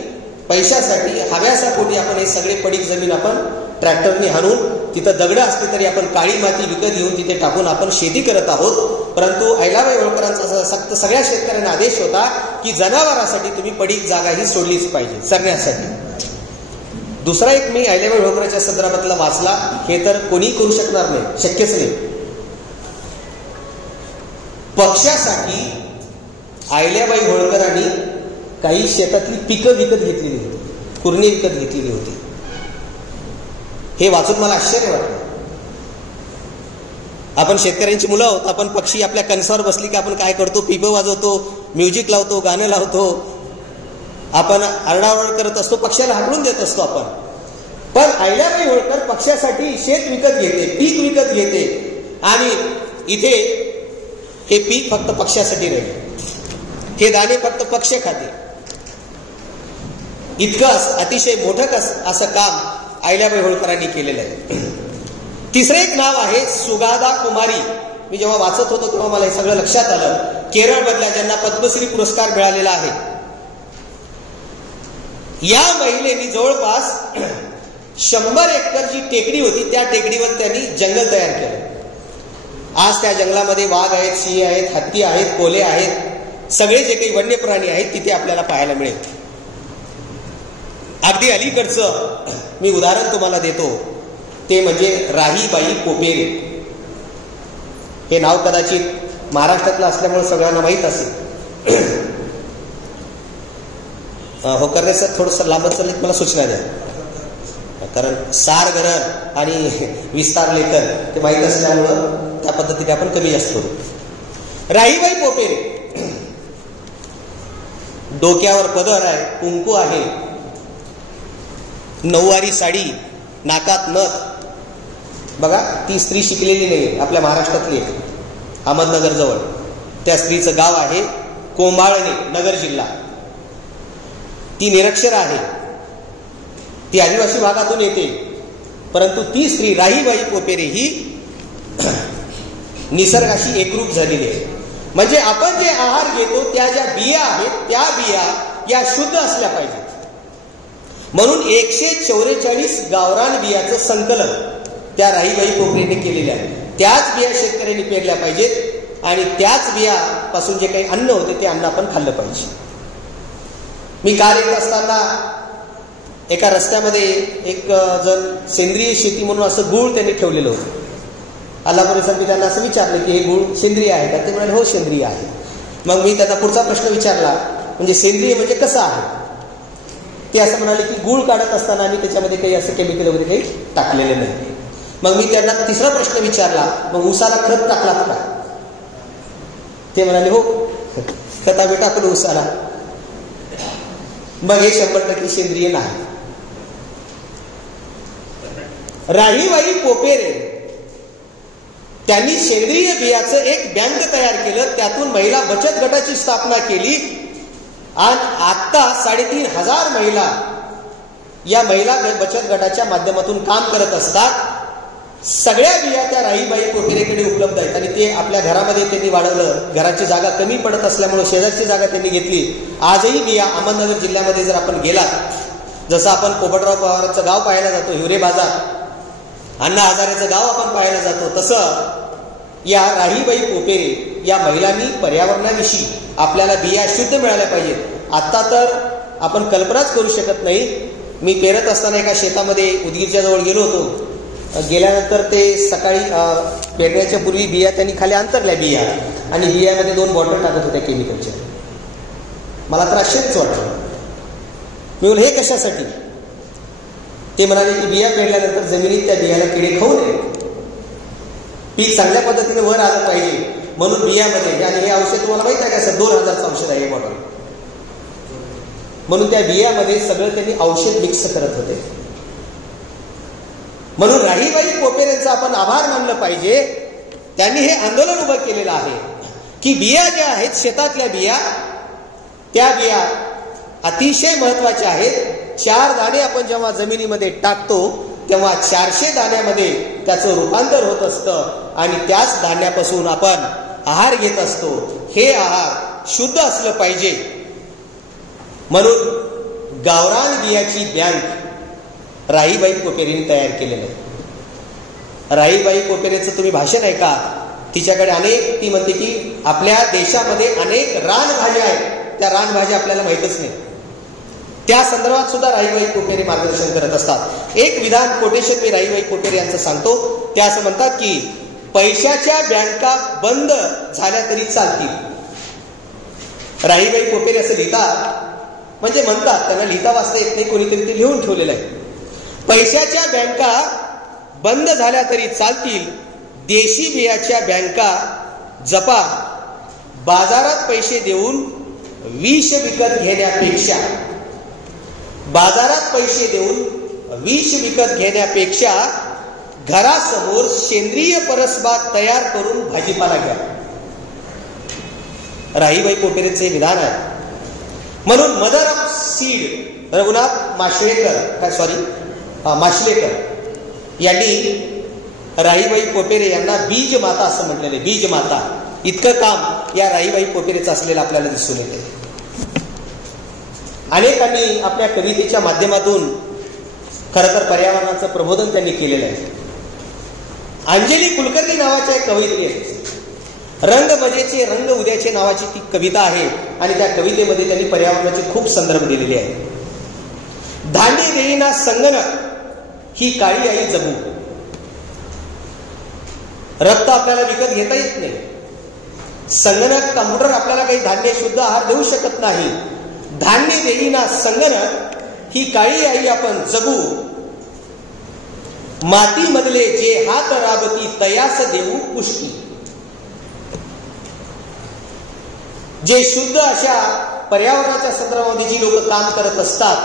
पैशासाठी, हव्यासापोटी आपण हे सगळे पडीक जमीन आपण ट्रॅक्टरने हाणून, तिथं दगडं असली तरी आपण काळी माती विकत घेऊन तिथे टाकून आपण शेती करत आहोत. परंतु अहिल्याबाई होळकरांचा सक्त सगळ्या शेतकऱ्यांना आदेश होता की जनावरांसाठी तुम्ही पडीक जागा ही सोडलीच पाहिजे चरण्यासाठी. दुसरा एक मी अहिल्याबाई होळकरांच्या संदर्भातला वाचला, हे तर कोणी करू शकणार नाही, शक्यच नाही. पक्षासाठी अहिल्याबाई होळकरांनी काही शेतातली पिकं विकत घेतलेली होती, कुरणी विकत घेतलेली होती. हे वाचून मला आश्चर्य वाटलं. आपण शेतकऱ्यांची मुलं आहोत, आपण पक्षी आपल्या कणसावर बसली की आपण काय करतो, पिपं वाजवतो, म्युझिक लावतो, गाणं लावतो, आपण आरडाओरड करत असतो, पक्षाला हाकलून देत असतो आपण. पण अहिल्याबाई होळकर पक्षासाठी शेत विकत घेते, पीक विकत घेते, आणि इथे हे पीक फक्त पक्षासाठी राहील, हे दाणे फक्त पक्ष खाते. इतकं अतिशय मोठं असं काम अहिल्याबाई होळकरांनी केलेलं आहे. तिसरं एक नाव आहे सुगाता कुमारी. मी जेव्हा वाचत होतो तेव्हा मला हे सगळं लक्षात आलं. केरळमधल्या ज्यांना पद्मश्री पुरस्कार मिळालेला आहे, या महिलेने जवळपास 100 एकर जी टेकडी होती त्या टेकडीवर त्यांनी जंगल तयार केलं. आज त्या जंगलामध्ये वाघ आहेत, सिंह आहेत, हत्ती आहेत, कोल्हे आहेत, सगळे जे काही वन्य प्राणी आहेत तिथे आपल्याला पाहायला मिळेल. अगदी अलीकडचं मी उदाहरण तुम्हाला देतो, ते म्हणजे राहीबाई पोपेरे. हे नाव कदाचित महाराष्ट्रातलं असल्यामुळे सगळ्यांना माहीत असेल. हो करणे सर, थोडंसं लांबच चाललं, मला सूचना द्या, कारण सार गरण आणि विस्तार लेखन ते माहीत असल्यामुळं त्या पद्धतीने आपण कमी जास्त करू. राहीबाई पोपेरे, डोक्यावर पदर आहे, कुंकू आहे, नऊवारी साडी, नाकात नथ. बघा, ती स्त्री शिकलेली नाही, आपल्या महाराष्ट्रातली आहे, अहमदनगर जवळ. त्या स्त्रीचं गाव आहे कोंभाळणे, नगर जिल्हा. ती निरक्षर आहे, ती आदिवासी भागातून येते. परंतु ती स्त्री राहीबाई पोपेरे ही निसर्गाशी एकरूप झालेली आहे. म्हणजे आपण जे आहार घेतो त्या ज्या बिया आहेत, त्या बिया या शुद्ध असल्या पाहिजेत. म्हणून 144 गावरान बियाचं संकलन त्या राहीबाई पोपेरेने केलेले आहे. त्याच बिया शेतकऱ्यांनी पेरल्या पाहिजेत आणि त्याच बियापासून जे काही अन्न होते ते अन्न आपण खाल्लं पाहिजे. मी काल येत असताना एका रस्त्यामध्ये एक जण सेंद्रिय शेती म्हणून असं गूळ त्यांनी ठेवलेलं होतं. अल्लापुरेसांनी त्यांना असं विचारलं की हे गूळ सेंद्रिय आहे का? ते म्हणाले हो सेंद्रिय आहे. मग मी त्यांना पुढचा प्रश्न विचारला, म्हणजे सेंद्रिय म्हणजे कसं आहे? ते असं म्हणाले की गूळ काढत असताना आम्ही त्याच्यामध्ये काही असं केमिकल वगैरे काही टाकलेले नाही. मग मी त्यांना तिसरा प्रश्न विचारला, मग उसाला खत टाकलात का? ते म्हणाले हो खत आम्ही टाकलो उसाला. मग हे 100% सेंद्रिय नाही. राहीबाई पोपेरे त्यांनी सेंद्रिय बियाचं एक बँक तयार केलं, त्यातून महिला बचत गटाची स्थापना केली आणि आता 3,500 महिला या महिला बचत गटाच्या माध्यमातून काम करत असतात. सगळ्या बिया त्या राहीबाई पोपेरेकडे उपलब्ध आहेत आणि ते आपल्या घरामध्ये त्यांनी वाढवलं. घराची जागा कमी पडत असल्यामुळे शेजारची जागा त्यांनी घेतली. आजही बिया अहमदनगर जिल्ह्यामध्ये जर आपण गेलात, जसं आपण पोपटराव पवारांचं गाव पाहायला जातो, हिवरे बाजार, अण्णा हजारेचं गाव आपण पाहायला जातो, तसं या राहीबाई पोपेरे या महिलांनी पर्यावरणाविषयी आपल्याला बिया शुद्ध मिळाल्या पाहिजेत. आता तर आपण कल्पनाच करू शकत नाही. मी पेरत असताना एका शेतामध्ये उदगीरच्या जवळ गेलो होतो. गेल्यानंतर ते सकाळी पेरण्याच्या पूर्वी बिया त्यांनी खाली अंतरल्या बिया आणि बियामध्ये 2 बॉटल टाकत होत्या केमिकलच्या. मला तर आश्चर्यच वाटलं. मी बोल हे कशासाठी? ते म्हणाले की बिया पेरल्यानंतर जमिनीत त्या बियाला किडे खाऊ नये, पीक चांगल्या पद्धतीने वर आलं पाहिजे म्हणून बियामध्ये. आणि हे औषध तुम्हाला माहित आहे का सर? 2000चं औषध आहे हे बॉटल. म्हणून त्या बियामध्ये सगळं त्यांनी औषध मिक्स करत होते. म्हणून राहीबाई पोपेरेंचा आपण आभार मानलं पाहिजे. त्यांनी हे आंदोलन उभं केलेलं आहे की बिया ज्या आहेत शेतातल्या बिया, त्या बिया अतिशय महत्वाच्या आहेत. 4 दाणे आपण जेव्हा जमिनीमध्ये टाकतो तेव्हा 400 दाण्यामध्ये त्याचं रूपांतर होत असतं आणि त्याच धान्यापासून आपण आहार घेत असतो. हे आहार शुद्ध असलं पाहिजे. म्हणून गावरान बियाची बँक राहीबाई पोपेरेंनी तयार केलेलं आहे. राहीबाई पोपेरेचं तुम्ही भाषण आहे का? तिच्याकडे अनेक, ती म्हणते की आपल्या देशामध्ये अनेक रानभाज्या आहेत, त्या रानभाज्या आपल्याला माहितच नाही. त्या संदर्भात सुद्धा राहीबाई पोपेरे मार्गदर्शन करत असतात. एक विधान कोटेशन मी राहीबाई पोपेरे यांचं सांगतो. त्या असं म्हणतात की पैशाच्या बँका बंद झाल्या तरी चालतील. राहीबाई पोपेरे असं लिहितात, म्हणजे म्हणतात, त्यांना लिहिता वाचता येत नाही, कोणीतरी ते लिहून ठेवलेलं आहे. पैशाच्या बँका बंद झाल्या तरी चालतील, देशी बियाच्या बँका जपा. बाजारात पैसे देऊन विष विकत घेण्यापेक्षा, बाजारात पैसे देऊन विष विकत घेण्यापेक्षा घरासमोर सेंद्रिय परसबाग तयार करून भाजीपाला घ्या. राहीबाई पोपेरेंचे हे विधान आहे. म्हणून mother of seed Raghunath Mashelkar यांनी राहीबाई पोपेरे यांना बीज माता असं म्हटलेलं. बीज माता इतकं काम या राहीबाई पोपेरेचं असलेलं आपल्याला दिसून येते. अनेकांनी आपल्या कवितेच्या माध्यमातून खरं तर पर्यावरणाचं प्रबोधन त्यांनी केलेलं आहे. अंजली कुलकर्णी नावाच्या एक कवयित्री आहे. रंग मजेचे रंग उद्याचे नावाची ती कविता आहे आणि त्या कवितेमध्ये त्यांनी पर्यावरणाचे खूप संदर्भ दिलेले आहेत. धान्य देईना संगणक ही काळी आई जगू. रक्त आपल्याला विकत घेता येत नाही. संगणक कम्प्युटर आपल्याला काही धान्य शुद्ध आहार देऊ शकत नाही. धान्य देईना संगणक ही काळी आई आपण जगू. मातीमधले जे हात राबती तयास देऊ पुष्टी. जे शुद्ध अशा पर्यावरणाच्या संदर्भामध्ये जी लोक काम करत असतात,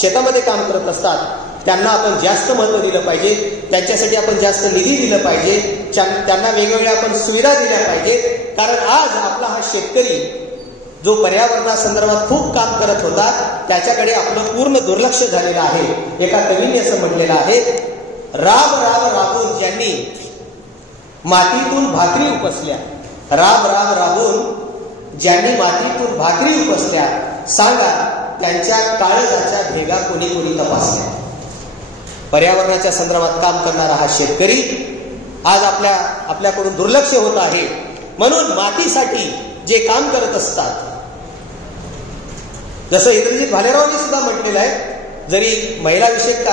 शेतामध्ये काम करत असतात, त्यांना आपण जास्त महत्व दिलं पाहिजे. त्यांच्यासाठी आपण जास्त निधी दिलं पाहिजे. त्यांना वेगवेगळ्या आपण सुविधा दिल्या पाहिजे. कारण आज आपला हा शेतकरी जो पर्यावरणासंदर्भात खूप काम करत होता त्याच्याकडे आपलं पूर्ण दुर्लक्ष झालेलं आहे. एका कवीने असं म्हटलेलं आहे, राब राब राबून ज्यांनी मातीतून भाकरी उपसल्या, राब राब राबून ज्यांनी मातीतून भाकरी उपसल्या, सांगा त्यांच्या काळजाच्या भेगा कोणी कोणी तपासल्या. पर्यावरणाच्या संदर्भात काम करणारा हा शेतकरी आज आपल्याकडून दुर्लक्ष होत आहे. म्हणून मातीसाठी जे काम करत असतात, जसं इंद्रजित भालेरावांनी सुद्धा म्हटलेलं आहे, जरी महिलाविषयक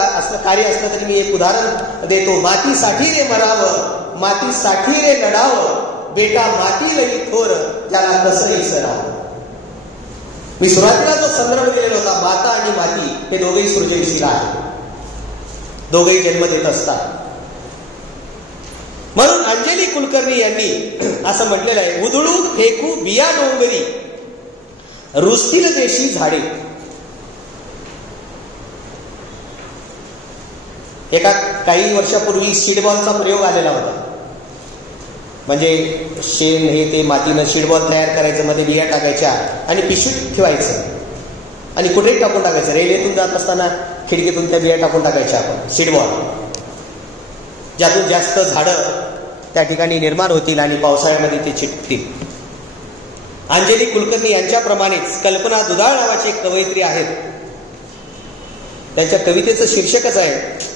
कार्य असलं तरी मी एक उदाहरण देतो. मातीसाठी रे मरावं, मातीसाठी रे लढावं, बेटा माती लई थोर, त्याला कसंही सरावं. मी सुरुवातीला जो संदर्भ दिलेला होता, माता आणि माती हे दोघेही सृजनशील आहे, दोघेही जन्म देत असतात. म्हणून अंजली कुलकर्णी यांनी असं म्हटलेलं आहे, उधळून फेकू बिया डोंगरी, रुसतील देशी झाडे. काही वर्षापूर्वी सीडबॉलचा प्रयोग आलेला होता. म्हणजे शेण हे ते मातीनं सीडबॉल तयार करायचं, मध्ये बिया टाकायच्या आणि पिशवीत ठेवायचं आणि कुठेही टाकून टाकायचं. रेल्वेतून जात असताना खिडकीतून त्या बिया टाकून टाकायच्या आपण, सीडबॉल, ज्यातून जास्त झाडं त्या ठिकाणी निर्माण होतील आणि पावसाळ्यामध्ये ते चिटतील. अंजली कुलकर्णी यांच्याप्रमाणेच कल्पना दुधाळ नावाची एक कवयित्री आहेत. त्यांच्या कवितेचं शीर्षकच आहे,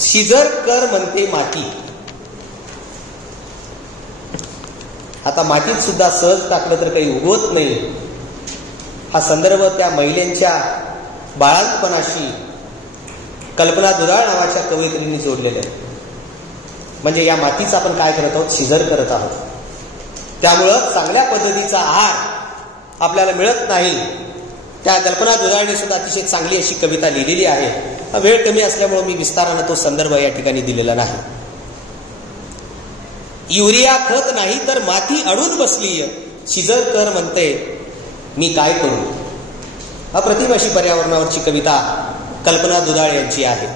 शिजर कर म्हणते माती. आता मातीत सुद्धा सहज टाकलं तर काही उगवत नाही. हा संदर्भ त्या महिलांच्या बाळंतपणाशी कल्पना दुधाळ नावाच्या कवयित्रींनी जोडलेलं आहे. म्हणजे या मातीचं आपण काय करत आहोत, शिजर करत आहोत. त्यामुळं चांगल्या पद्धतीचा आहार आपल्याला मिळत नाही. त्या कल्पना दुधाळने सुद्धा अतिशय चांगली अशी कविता लिहिलेली आहे. वेळ कमी असल्यामुळे मी विस्तारानं तो संदर्भ या ठिकाणी दिलेला नाही. युरिया खत नाही तर माती अडून बसली, शिजर कर म्हणते मी काय करू. अप्रतिम अशी पर्यावरणावरची कविता कल्पना दुधाळ यांची आहे.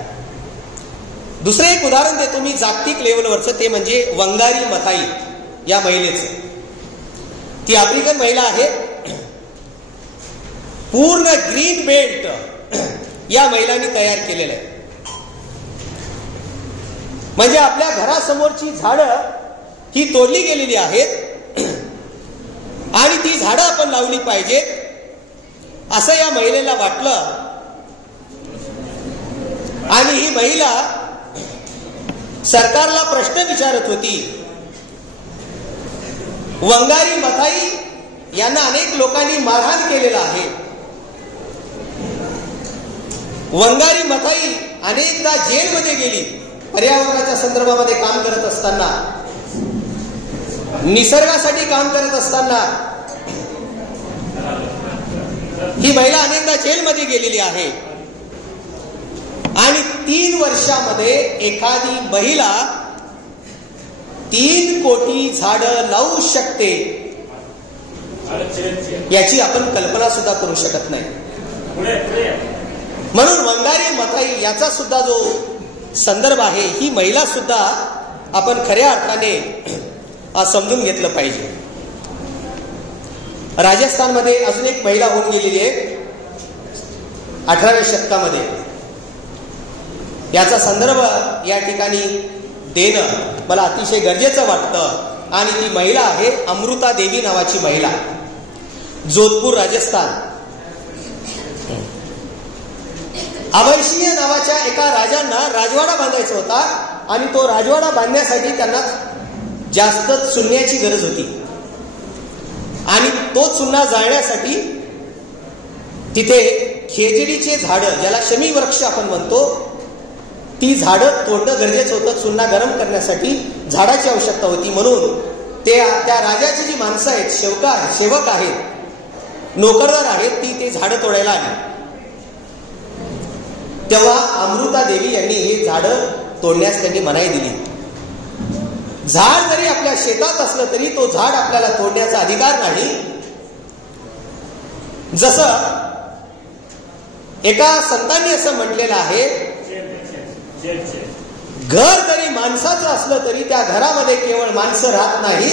दुसरं एक उदाहरण देतो मी जागतिक लेवलवरचं, ते म्हणजे वंगारी मथाई या महिलेचं. ती आफ्रिकन महिला आहे. पूर्ण ग्रीन बेल्ट या महिलांनी तयार केलेलं आहे. म्हणजे आपल्या घरासमोरची झाडं ही तोडली गेलेली आहेत आणि ती झाडं आपण लावली पाहिजेत असं या महिलेला वाटलं. आणि ही महिला सरकारला प्रश्न विचारत होती. वंगारी मथाई यांना अनेक लोकांनी मारहाण केलेला आहे. वंगारी मथाई अनेकदा जेलमध्ये गेली. पर्यावरणाच्या संदर्भामध्ये काम करत असताना, निसर्गासाठी काम करत असताना ही महिला अनेकदा जेलमध्ये गेलेली आहे. आणि 3 वर्षामध्ये एखादी महिला 3 कोटी झाडं लावू शकते याची आपण कल्पना सुद्धा करू शकत नाही. म्हणून वंगारी मथाई याचा सुद्धा जो संदर्भ आहे, ही महिला सुद्धा आपण खऱ्या अर्थाने समजून घेतलं पाहिजे. राजस्थानमध्ये अजून एक महिला होऊन गेलेली आहे 18व्या शतकामध्ये. याचा संदर्भ या ठिकाणी देणं मला अतिशय गरजेचं वाटतं. आणि ती महिला आहे अमृता देवी नावाची महिला, जोधपूर राजस्थान. अवैसिय नावाच्या एका राजांना राजवाडा बांधायचा होता आणि तो राजवाडा बांधण्यासाठी त्यांना जास्त चुन्याची गरज होती. आणि तो चुन्ना जाळण्यासाठी तिथे खेजडीचे झाडं, ज्याला शमी वृक्ष आपण म्हणतो, ती झाडं तोडणं गरजेचं होतं. चुन्ना गरम करण्यासाठी झाडाची आवश्यकता होती. म्हणून त्या राजाची जी माणसं आहेत, सेवक आहेत, नोकरदार आहेत, ती ते झाडं तोडायला आली. तेव्हा अमृता देवी यांनी हे झाडं तोडण्यास त्यांनी मनाई दिली. झाड जरी आपल्या शेतात असलं तरी तो झाड आपल्याला तोडण्याचा अधिकार नाही. जसं एका संतांनी असं म्हटलेलं आहे, घर जरी माणसाचं असलं तरी त्या घरामध्ये केवळ माणसं राहत नाही,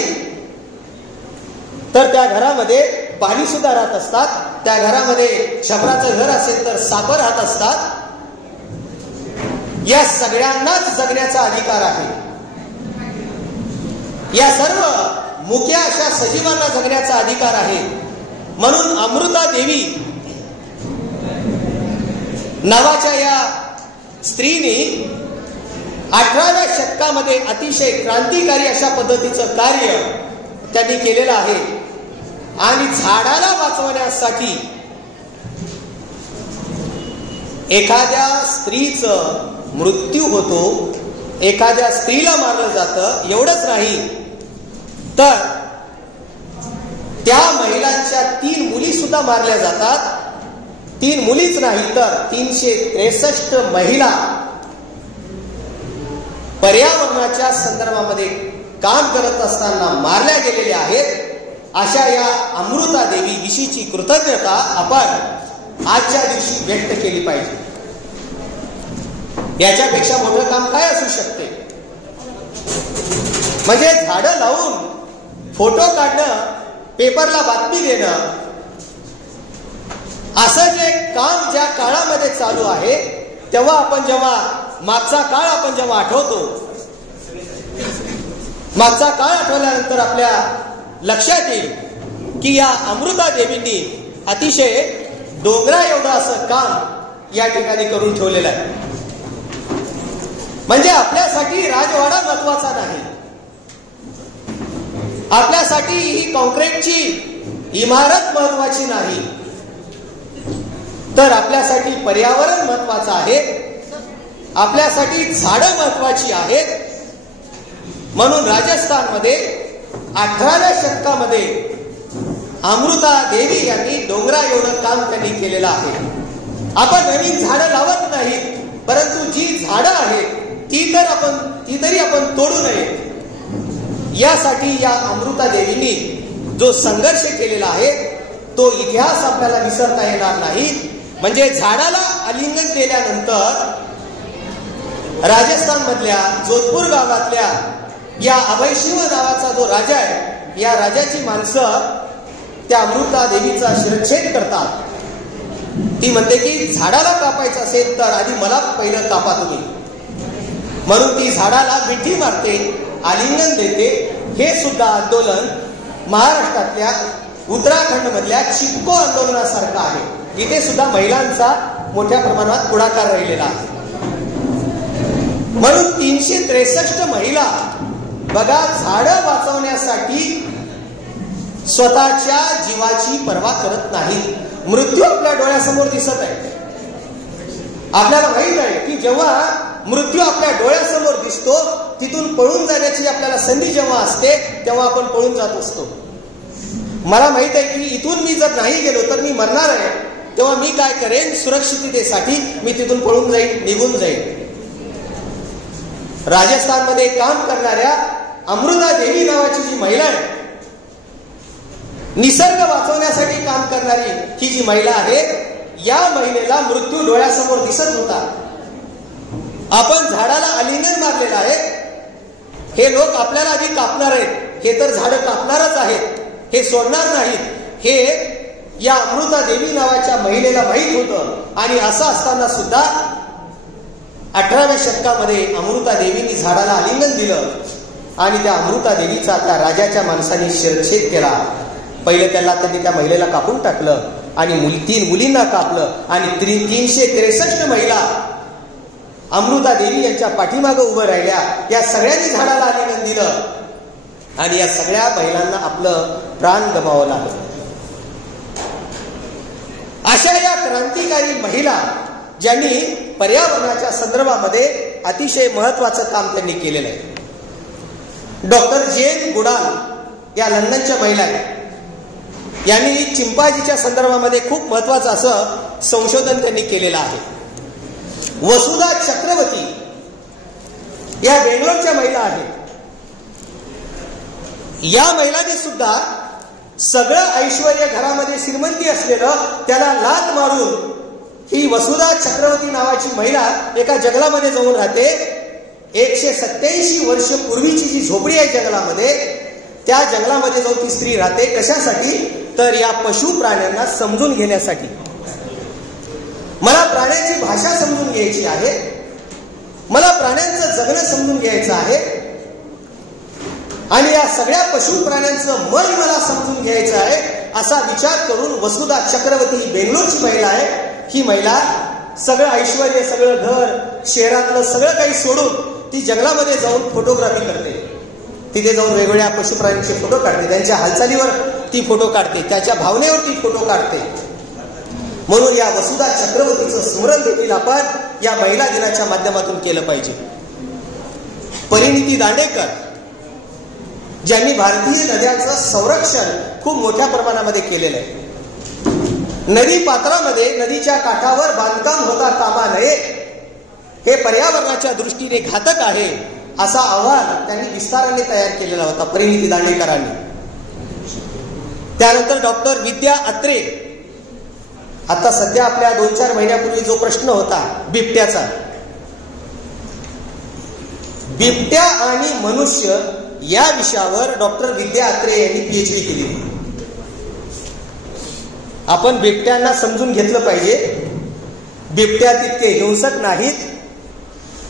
तर त्या घरामध्ये पाणी सुद्धा राहत असतात. त्या घरामध्ये छपराचं घर असेल तर साप राहत असतात. या सगळ्यांनाच जगण्याचा अधिकार आहे. या सर्व मुक्या अशा सजीवांना जगण्याचा अधिकार आहे. म्हणून अमृता देवी नावाच्या या स्त्रीने 18व्या शतकामध्ये अतिशय क्रांतिकारी अशा पद्धतीचं कार्य त्यांनी केलेलं आहे. आणि झाडाला वाचवण्यासाठी एखाद्या स्त्रीचं मृत्यू होतो, एखाद्या स्त्रीला मारलं जातं, एवढंच नाही तर त्या महिलांच्या 3 मुली सुद्धा मारल्या जातात. 3 मुलीच नाही तर 363 महिला पर्यावरणाच्या संदर्भामध्ये काम करत असताना मारल्या गेलेल्या आहेत. अशा या अमृता देवी विषयीची कृतज्ञता आपण आजच्या दिवशी व्यक्त केली पाहिजे. याच्यापेक्षा मोठं काम काय असू शकते? म्हणजे झाडं लावून फोटो काढणं, पेपरला बातमी देणं, असं जे काम ज्या काळामध्ये चालू आहे, तेव्हा आपण जेव्हा मागचा काळ आपण जेव्हा आठवतो, मागचा काळ आठवल्यानंतर आपल्या लक्षात येईल की या अमृता देवींनी अतिशय डोंगरा एवढं असं काम या ठिकाणी करून ठेवलेलं आहे. म्हणजे आपल्यासाठी राजवाडा महत्वाचा नाही, आपल्यासाठी ही कॉन्क्रीटची इमारत महत्वाची नाही, तर आपल्यासाठी पर्यावरण महत्वाचं आहे, आपल्यासाठी झाडं महत्वाची आहेत. म्हणून राजस्थानमध्ये 18व्या शतकामध्ये अमृता देवी यांनी डोंगरा एवढं काम त्यांनी केलेलं आहे. आपण नवीन झाडं लावत नाही, परंतु जी झाडं आहेत ती तरी आपण तोडू नये, यासाठी या अमृता देवींनी जो संघर्ष केलेला आहे तो इतिहास आपल्याला विसरता येणार नाही. म्हणजे झाडाला आलिंगन दिल्यानंतर राजस्थान मधल्या जोधपूर गावातल्या या अभयसिंह नावाचा जो राजा आहे, या राजाची माणसं त्या अमृता देवीचा शिरच्छेद करतात. ती म्हणते की झाडाला कापायचं असेल तर आधी मला पहिलं कापा तुम्ही. म्हणून ती झाडाला मिठी मारते, आलिंगन देते. हे सुद्धा आंदोलन महाराष्ट्रातल्या उत्तराखंड मधल्या चिपको आंदोलनासारखं आहे. इथे सुद्धा महिलांचा मोठ्या प्रमाणात पुढाकार राहिलेला आहे. म्हणून 363 महिला बघा झाडं वाचवण्यासाठी स्वतःच्या जीवाची पर्वा करत नाही. मृत्यू आपल्या डोळ्यासमोर दिसत आहे. आपल्याला माहित आहे की जेव्हा मृत्यू आपल्या डोळ्यासमोर दिसतो, तिथून पळून जाण्याची आपल्याला संधी जेव्हा असते तेव्हा आपण पळून जात असतो. मला माहित आहे की इथून मी जर नाही गेलो तर मी मरणार आहे, तेव्हा मी काय करेन, सुरक्षिततेसाठी मी तिथून पळून जाईन, निघून जाईन. राजस्थानमध्ये काम करणाऱ्या अमृता देवी नावाची जी महिला आहे, निसर्ग वाचवण्यासाठी काम करणारी ही जी महिला आहे, या महिलेला मृत्यू डोळ्यासमोर दिसत होता. आपण झाडाला आलिंगन मारलेलं आहे. हे लोक आपल्याला आधी कापणार आहेत, हे तर झाडं कापणारच आहेत, हे सोडणार नाहीत, हे या अमृता देवी नावाच्या महिलेला माहित होतं. आणि असं असताना सुद्धा 18व्या शतकामध्ये अमृता देवींनी झाडाला आलिंगन दिलं आणि त्या अमृता देवीचा त्या राजाच्या माणसाने शिरच्छेद केला. पहिलं त्यांनी त्या महिलेला कापून टाकलं आणि 3 मुलींना कापलं आणि 363 महिला अमृता देवी यांच्या पाठीमागं उभं राहिल्या. या सगळ्यांनी झाडाला आलिंगन दिलं आणि या सगळ्या महिलांना आपलं प्राण गमावं लागलं. अशा या क्रांतिकारी महिला ज्यांनी पर्यावरणाच्या संदर्भामध्ये अतिशय महत्वाचं काम त्यांनी केलेलं आहे. डॉक्टर जेन गुडाल या लंडनच्या महिला आहेत. यांनी चिंपांझीच्या संदर्भामध्ये खूप महत्वाचं असं संशोधन त्यांनी केलेलं आहे. वसुधा चक्रवर्ती या बेंगलोरच्या महिला आहेत. या महिलांनी सुद्धा सगळं ऐश्वर्य घरामध्ये श्रीमंती असलेलं त्याला लाथ मारून ही वसुधा चक्रवर्ती नावाची महिला एका जंगलामध्ये जाऊन राहते. 187 वर्ष पूर्वीची जी झोपडी आहे जंगलामध्ये, त्या जंगलामध्ये जाऊन ती स्त्री राहते. कशासाठी? तर या पशु प्राण्यांना समजून घेण्यासाठी. मला प्राण्यांची भाषा समजून घ्यायची आहे, मला प्राण्यांचं जगणं समजून घ्यायचं आहे आणि या सगळ्या पशु प्राण्यांचं मन मला समजून घ्यायचं आहे, असा विचार करून वसुधा चक्रवर्ती ही बेंगलोरची महिला आहे. ही महिला सगळं ऐश्वर, सगळं घर, शहरातलं सगळं काही सोडून ती जंगलामध्ये जाऊन फोटोग्राफी करते. तिथे जाऊन वेगवेगळ्या पशुप्राण्यांचे फोटो काढते, त्यांच्या हालचालीवर ती फोटो काढते, त्याच्या भावनेवर ती फोटो काढते. म्हणून या वसुधा चक्रवर्तीचं स्मरण देखील आपण या महिला दिनाच्या माध्यमातून केलं पाहिजे. परिणिती दांडेकर ज्यांनी भारतीय नद्यांचं संरक्षण खूप मोठ्या प्रमाणामध्ये केलेलं आहे. नदी पात्रामध्ये, नदीच्या काठावर बांधकाम होता कामा नये, हे पर्यावरणाच्या दृष्टीने घातक आहे, असा अहवाल त्यांनी विस्ताराने तयार केलेला होता परिणिती दांडेकरांनी. त्यानंतर डॉक्टर विद्या अत्रे, आता सध्या आपल्या 2-4 महिन्यापूर्वी जो प्रश्न होता बिबट्याचा, बिबट्या आणि मनुष्य या विषयावर डॉक्टर विद्या अत्रे यांनी PhD केली. आपण बिबट्यांना समजून घेतलं पाहिजे. बिबट्या तितके हिंसक नाहीत.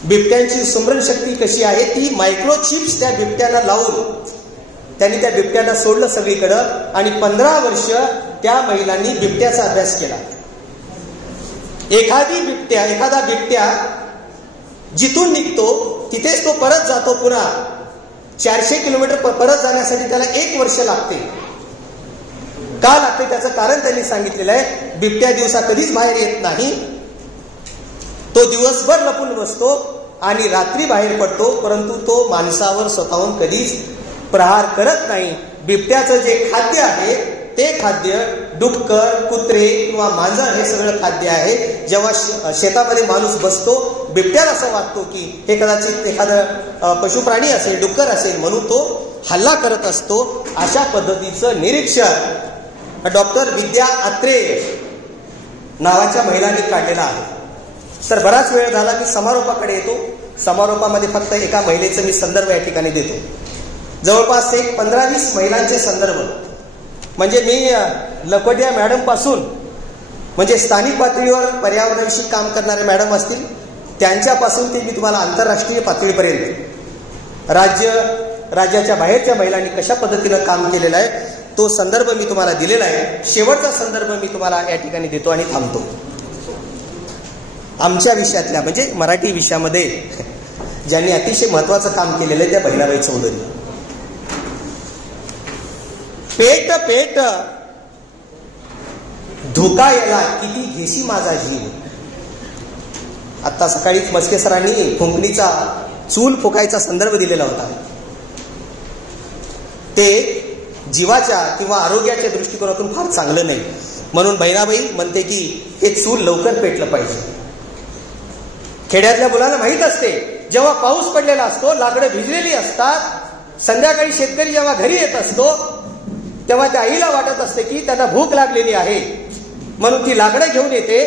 बिबट्यांची स्मरणशक्ती कशी आहे, ती मायक्रोचिप्स त्या बिबट्याला लावून त्यांनी त्या बिबट्याला सोडलं सगळीकडं आणि 15 वर्ष त्या महिलांनी बिबट्याचा अभ्यास केला. एखादा बिबट्या जिथून निघतो तिथेच तो परत जातो. पुन्हा 400 किलोमीटर परत जाण्यासाठी त्याला 1 वर्ष लागते. का लागते त्याचं कारण त्यांनी सांगितलेलं आहे. बिबट्या दिवसा कधीच बाहेर येत नाही, तो दिवसभर लपून बसतो आणि रात्री बाहेर पडतो, परंतु तो माणसावर स्वतःहून कधीच प्रहार करत नाही. बिबट्याचं जे खाद्य आहे ते खाद्य डुक्कर, कुत्रे किंवा मांजर हे सगळं खाद्य आहे. जेव्हा शेतामध्ये माणूस बसतो, बिबट्याला असं वाटतो की हे कदाचित एखादं पशुप्राणी असेल, डुक्कर असेल, म्हणून तो हल्ला करत असतो. अशा पद्धतीचं निरीक्षण डॉक्टर विद्या अत्रे नावाच्या महिलांनी काढलेला आहे. तर बराच वेळ झाला, मी समारोपाकडे येतो. समारोपामध्ये फक्त एका महिलेचं मी संदर्भ या ठिकाणी देतो. जवळपास एक 15-20 महिलांचे संदर्भ, म्हणजे मी लखोटिया मॅडम पासून, म्हणजे स्थानिक पातळीवर पर्यावरणाविषयी काम करणारे मॅडम असतील त्यांच्यापासून ते मी तुम्हाला आंतरराष्ट्रीय पातळीपर्यंत राज्याच्या बाहेरच्या महिलांनी कशा पद्धतीनं काम केलेलं आहे तो संदर्भ मी तुम्हाला दिलेला आहे. शेवटचा संदर्भ मी तुम्हाला या ठिकाणी देतो आणि थांबतो. आमच्या विषयातल्या म्हणजे मराठी विषयामध्ये ज्यांनी अतिशय महत्वाचं काम केलेलं आहे त्या बहिणाबाई चौधरी. पेट पेट धोका याला किती घेशी माझा जीव. आता सकाळीच मस्के सरांनी फुंकणीचा चूल फुकायचा संदर्भ दिलेला होता. ते जीवाच्या किंवा आरोग्याच्या दृष्टिकोनातून फार चांगलं नाही. म्हणून बहिणाबाई म्हणते की हे चूल लवकर पेटलं पाहिजे. खेड्यातल्या मुलांना माहीत असते, जेव्हा पाऊस पडलेला असतो, लाकडं भिजलेली असतात, संध्याकाळी शेतकरी जेव्हा घरी येत असतो तेव्हा त्या आईला वाटत असते की त्यांना भूक लागलेली आहे, म्हणून ती लाकडं घेऊन येते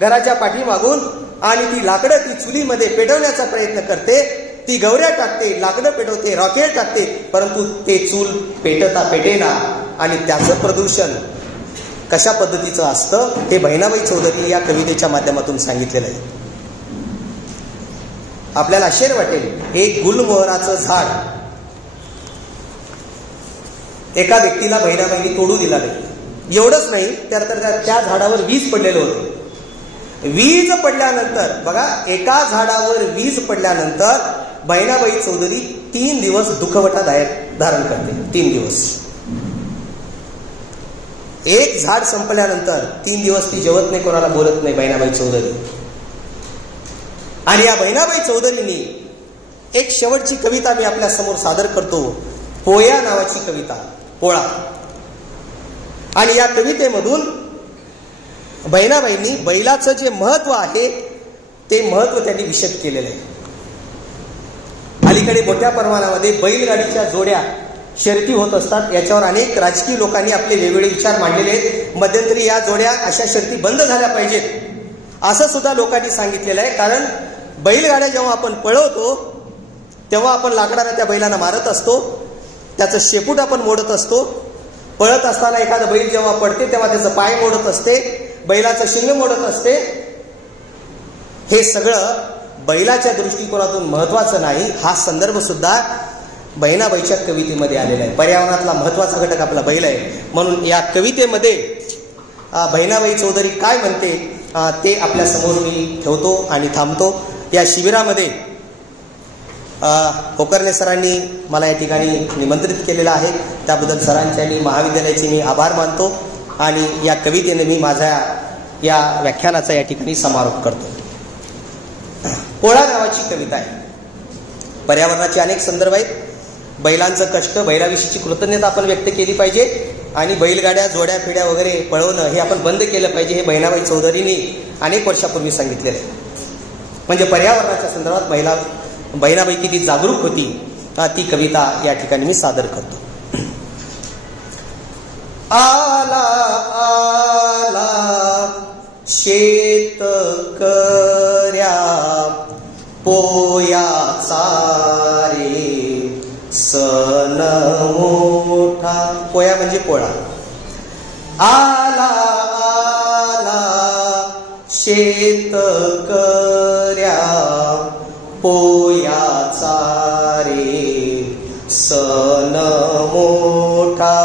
घराच्या पाठीमागून आणि ती लाकडं ती चुलीमध्ये पेटवण्याचा प्रयत्न करते. ती गवऱ्या टाकते, लाकडं पेटवते, रॉकेट टाकते, परंतु ते चूल पेटेना आणि त्याचं प्रदूषण कशा पद्धतीचं असतं हे बहिणाबाई चौधरी या कवितेच्या माध्यमातून सांगितलेलं आहे. आपल्याला आश्चर्य वाटेल, एक गुलमोहराचं झाड एका व्यक्तीला बहिणाबाईंनी तोडू दिला नाही. एवढंच नाही, तर त्या झाडावर वीज पडलेलं होतं. वीज पडल्यानंतर बघा, एका झाडावर वीज पडल्यानंतर बहिणाबाई चौधरी 3 दिवस दुखवटा धारण करते. 3 दिवस. एक झाड संपल्यानंतर 3 दिवस ती जेवत नाही, कोणाला बोलत नाही बहिणाबाई चौधरी. आणि या बहिणाबाई चौधरींनी एक शेवटची कविता मी आपल्या समोर सादर करतो. पोया नावाची कविता, पोळा. आणि या कवितेमधून बहिणाबाईंनी बैलाचं जे महत्व आहे ते महत्व त्यांनी विशद केलेलं आहे. अलीकडे मोठ्या प्रमाणामध्ये बैलगाडीच्या जोड्या शर्यती होत असतात. याच्यावर अनेक राजकीय लोकांनी आपले वेगवेगळे विचार मांडलेले आहेत. मध्यंतरी या जोड्या अशा शर्यती बंद झाल्या पाहिजेत असं सुद्धा लोकांनी सांगितलेलं आहे. कारण बैलगाड्या जेव्हा आपण पळवतो तेव्हा आपण लाकडाने त्या बैलांना मारत असतो, त्याचं शेपूट आपण मोडत असतो. पळत असताना एखादा बैल जेव्हा पडते तेव्हा त्याचं पाय मोडत असते, बैलाचं शिंग मोडत असते. हे सगळं बैलाच्या दृष्टिकोनातून महत्वाचं नाही. हा संदर्भ सुद्धा बहिणाबाईच्या कवितेमध्ये आलेला आहे. पर्यावरणातला महत्वाचा घटक आपला बैल आहे. म्हणून या कवितेमध्ये बहिणाबाई चौधरी काय म्हणते ते आपल्यासमोर मी ठेवतो आणि थांबतो. या शिबिरामध्ये होकर्णे सरांनी मला या ठिकाणी निमंत्रित केलेलं आहे, त्याबद्दल सरांचे आणि महाविद्यालयाचे मी आभार मानतो. आणि या कवितेने मी माझ्या या व्याख्यानाचा या ठिकाणी समारोप करतो. पोळा नावाची कविता आहे. पर्यावरणाचे अनेक संदर्भ आहेत. बैलांचं कष्ट, बैलाविषयीची कृतज्ञता आपण व्यक्त केली पाहिजे. आणि बैलगाड्या, जोड्या फिड्या वगैरे पळवणं हे आपण बंद केलं पाहिजे, हे बहिणाबाई चौधरींनी अनेक वर्षापूर्वी सांगितलेलं आहे. म्हणजे पर्यावरणाच्या संदर्भात बहिणाबाई किती जागरूक होती, ती कविता या ठिकाणी मी सादर करतो. आला आला शेतकऱ्या पोयाचा रे सण मोठा. पोया म्हणजे पोळा. आला आला शेतकऱ्या पोयाचा रे सण मोठा.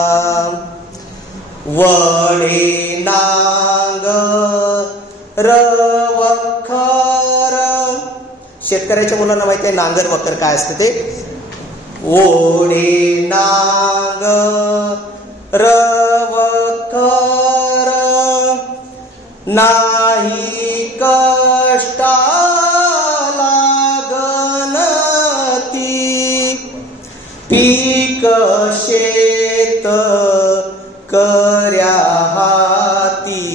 वडे नांगर वखर. शेतकऱ्याच्या मुलांना माहिती आहे नांगर वखर काय असतं ते. ओढे नांगर वखर नाही कष्टा पीक शेत कर्या हाती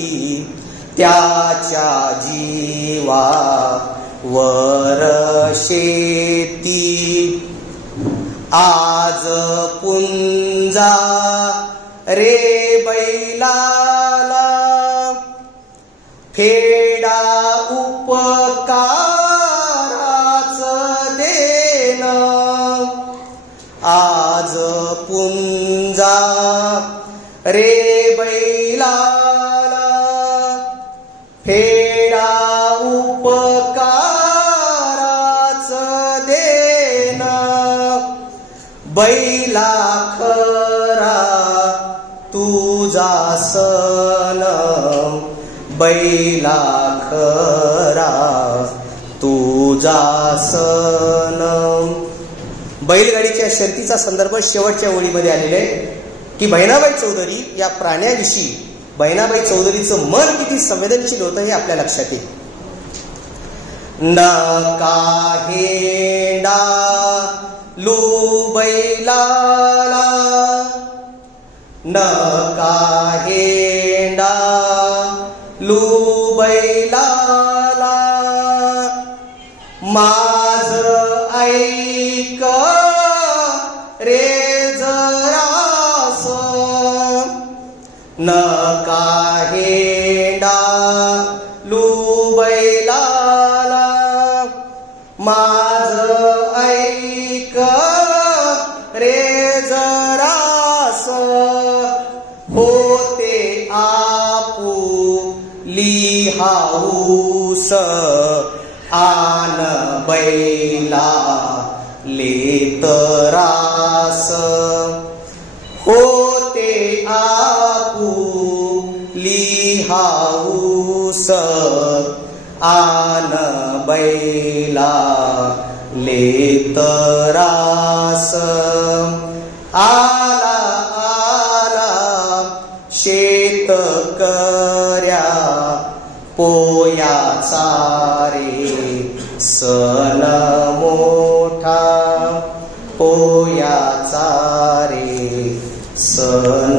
त्याच्या जीवा वर शेती. आज पुंजा रे बैलाला फेडा उपकाराच देन. आज पुंजा रे बैलाला फेडा उपकाराच देन. बैला खरा तुझा सण, बैला खरा तुझा सण. बैलगाडीच्या शर्तीचा संदर्भ शेवटच्या ओळीमध्ये आलेला आहे की बहिणाबाई चौधरी या प्राण्याविषयी बहिणाबाई चौधरीचं मन किती संवेदनशील होतं हे आपल्या लक्षात येईल. नका हेंडा लू बैलाला, नका हेंडा लू बैलाला. माझ ऐक रे जरास, नका हेंडा लू बैलाला. माझ ऐक रे जरास, होते आपुली हाऊस आन बैला लेतरास. होते आपुली हाऊस आन बैला लेतरास. आला आला शेतकऱ्या पोयाचा रे सण मोठा, पोयाचा रे सण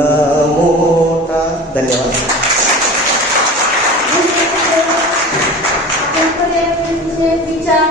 मोठा. धन्यवाद. विचार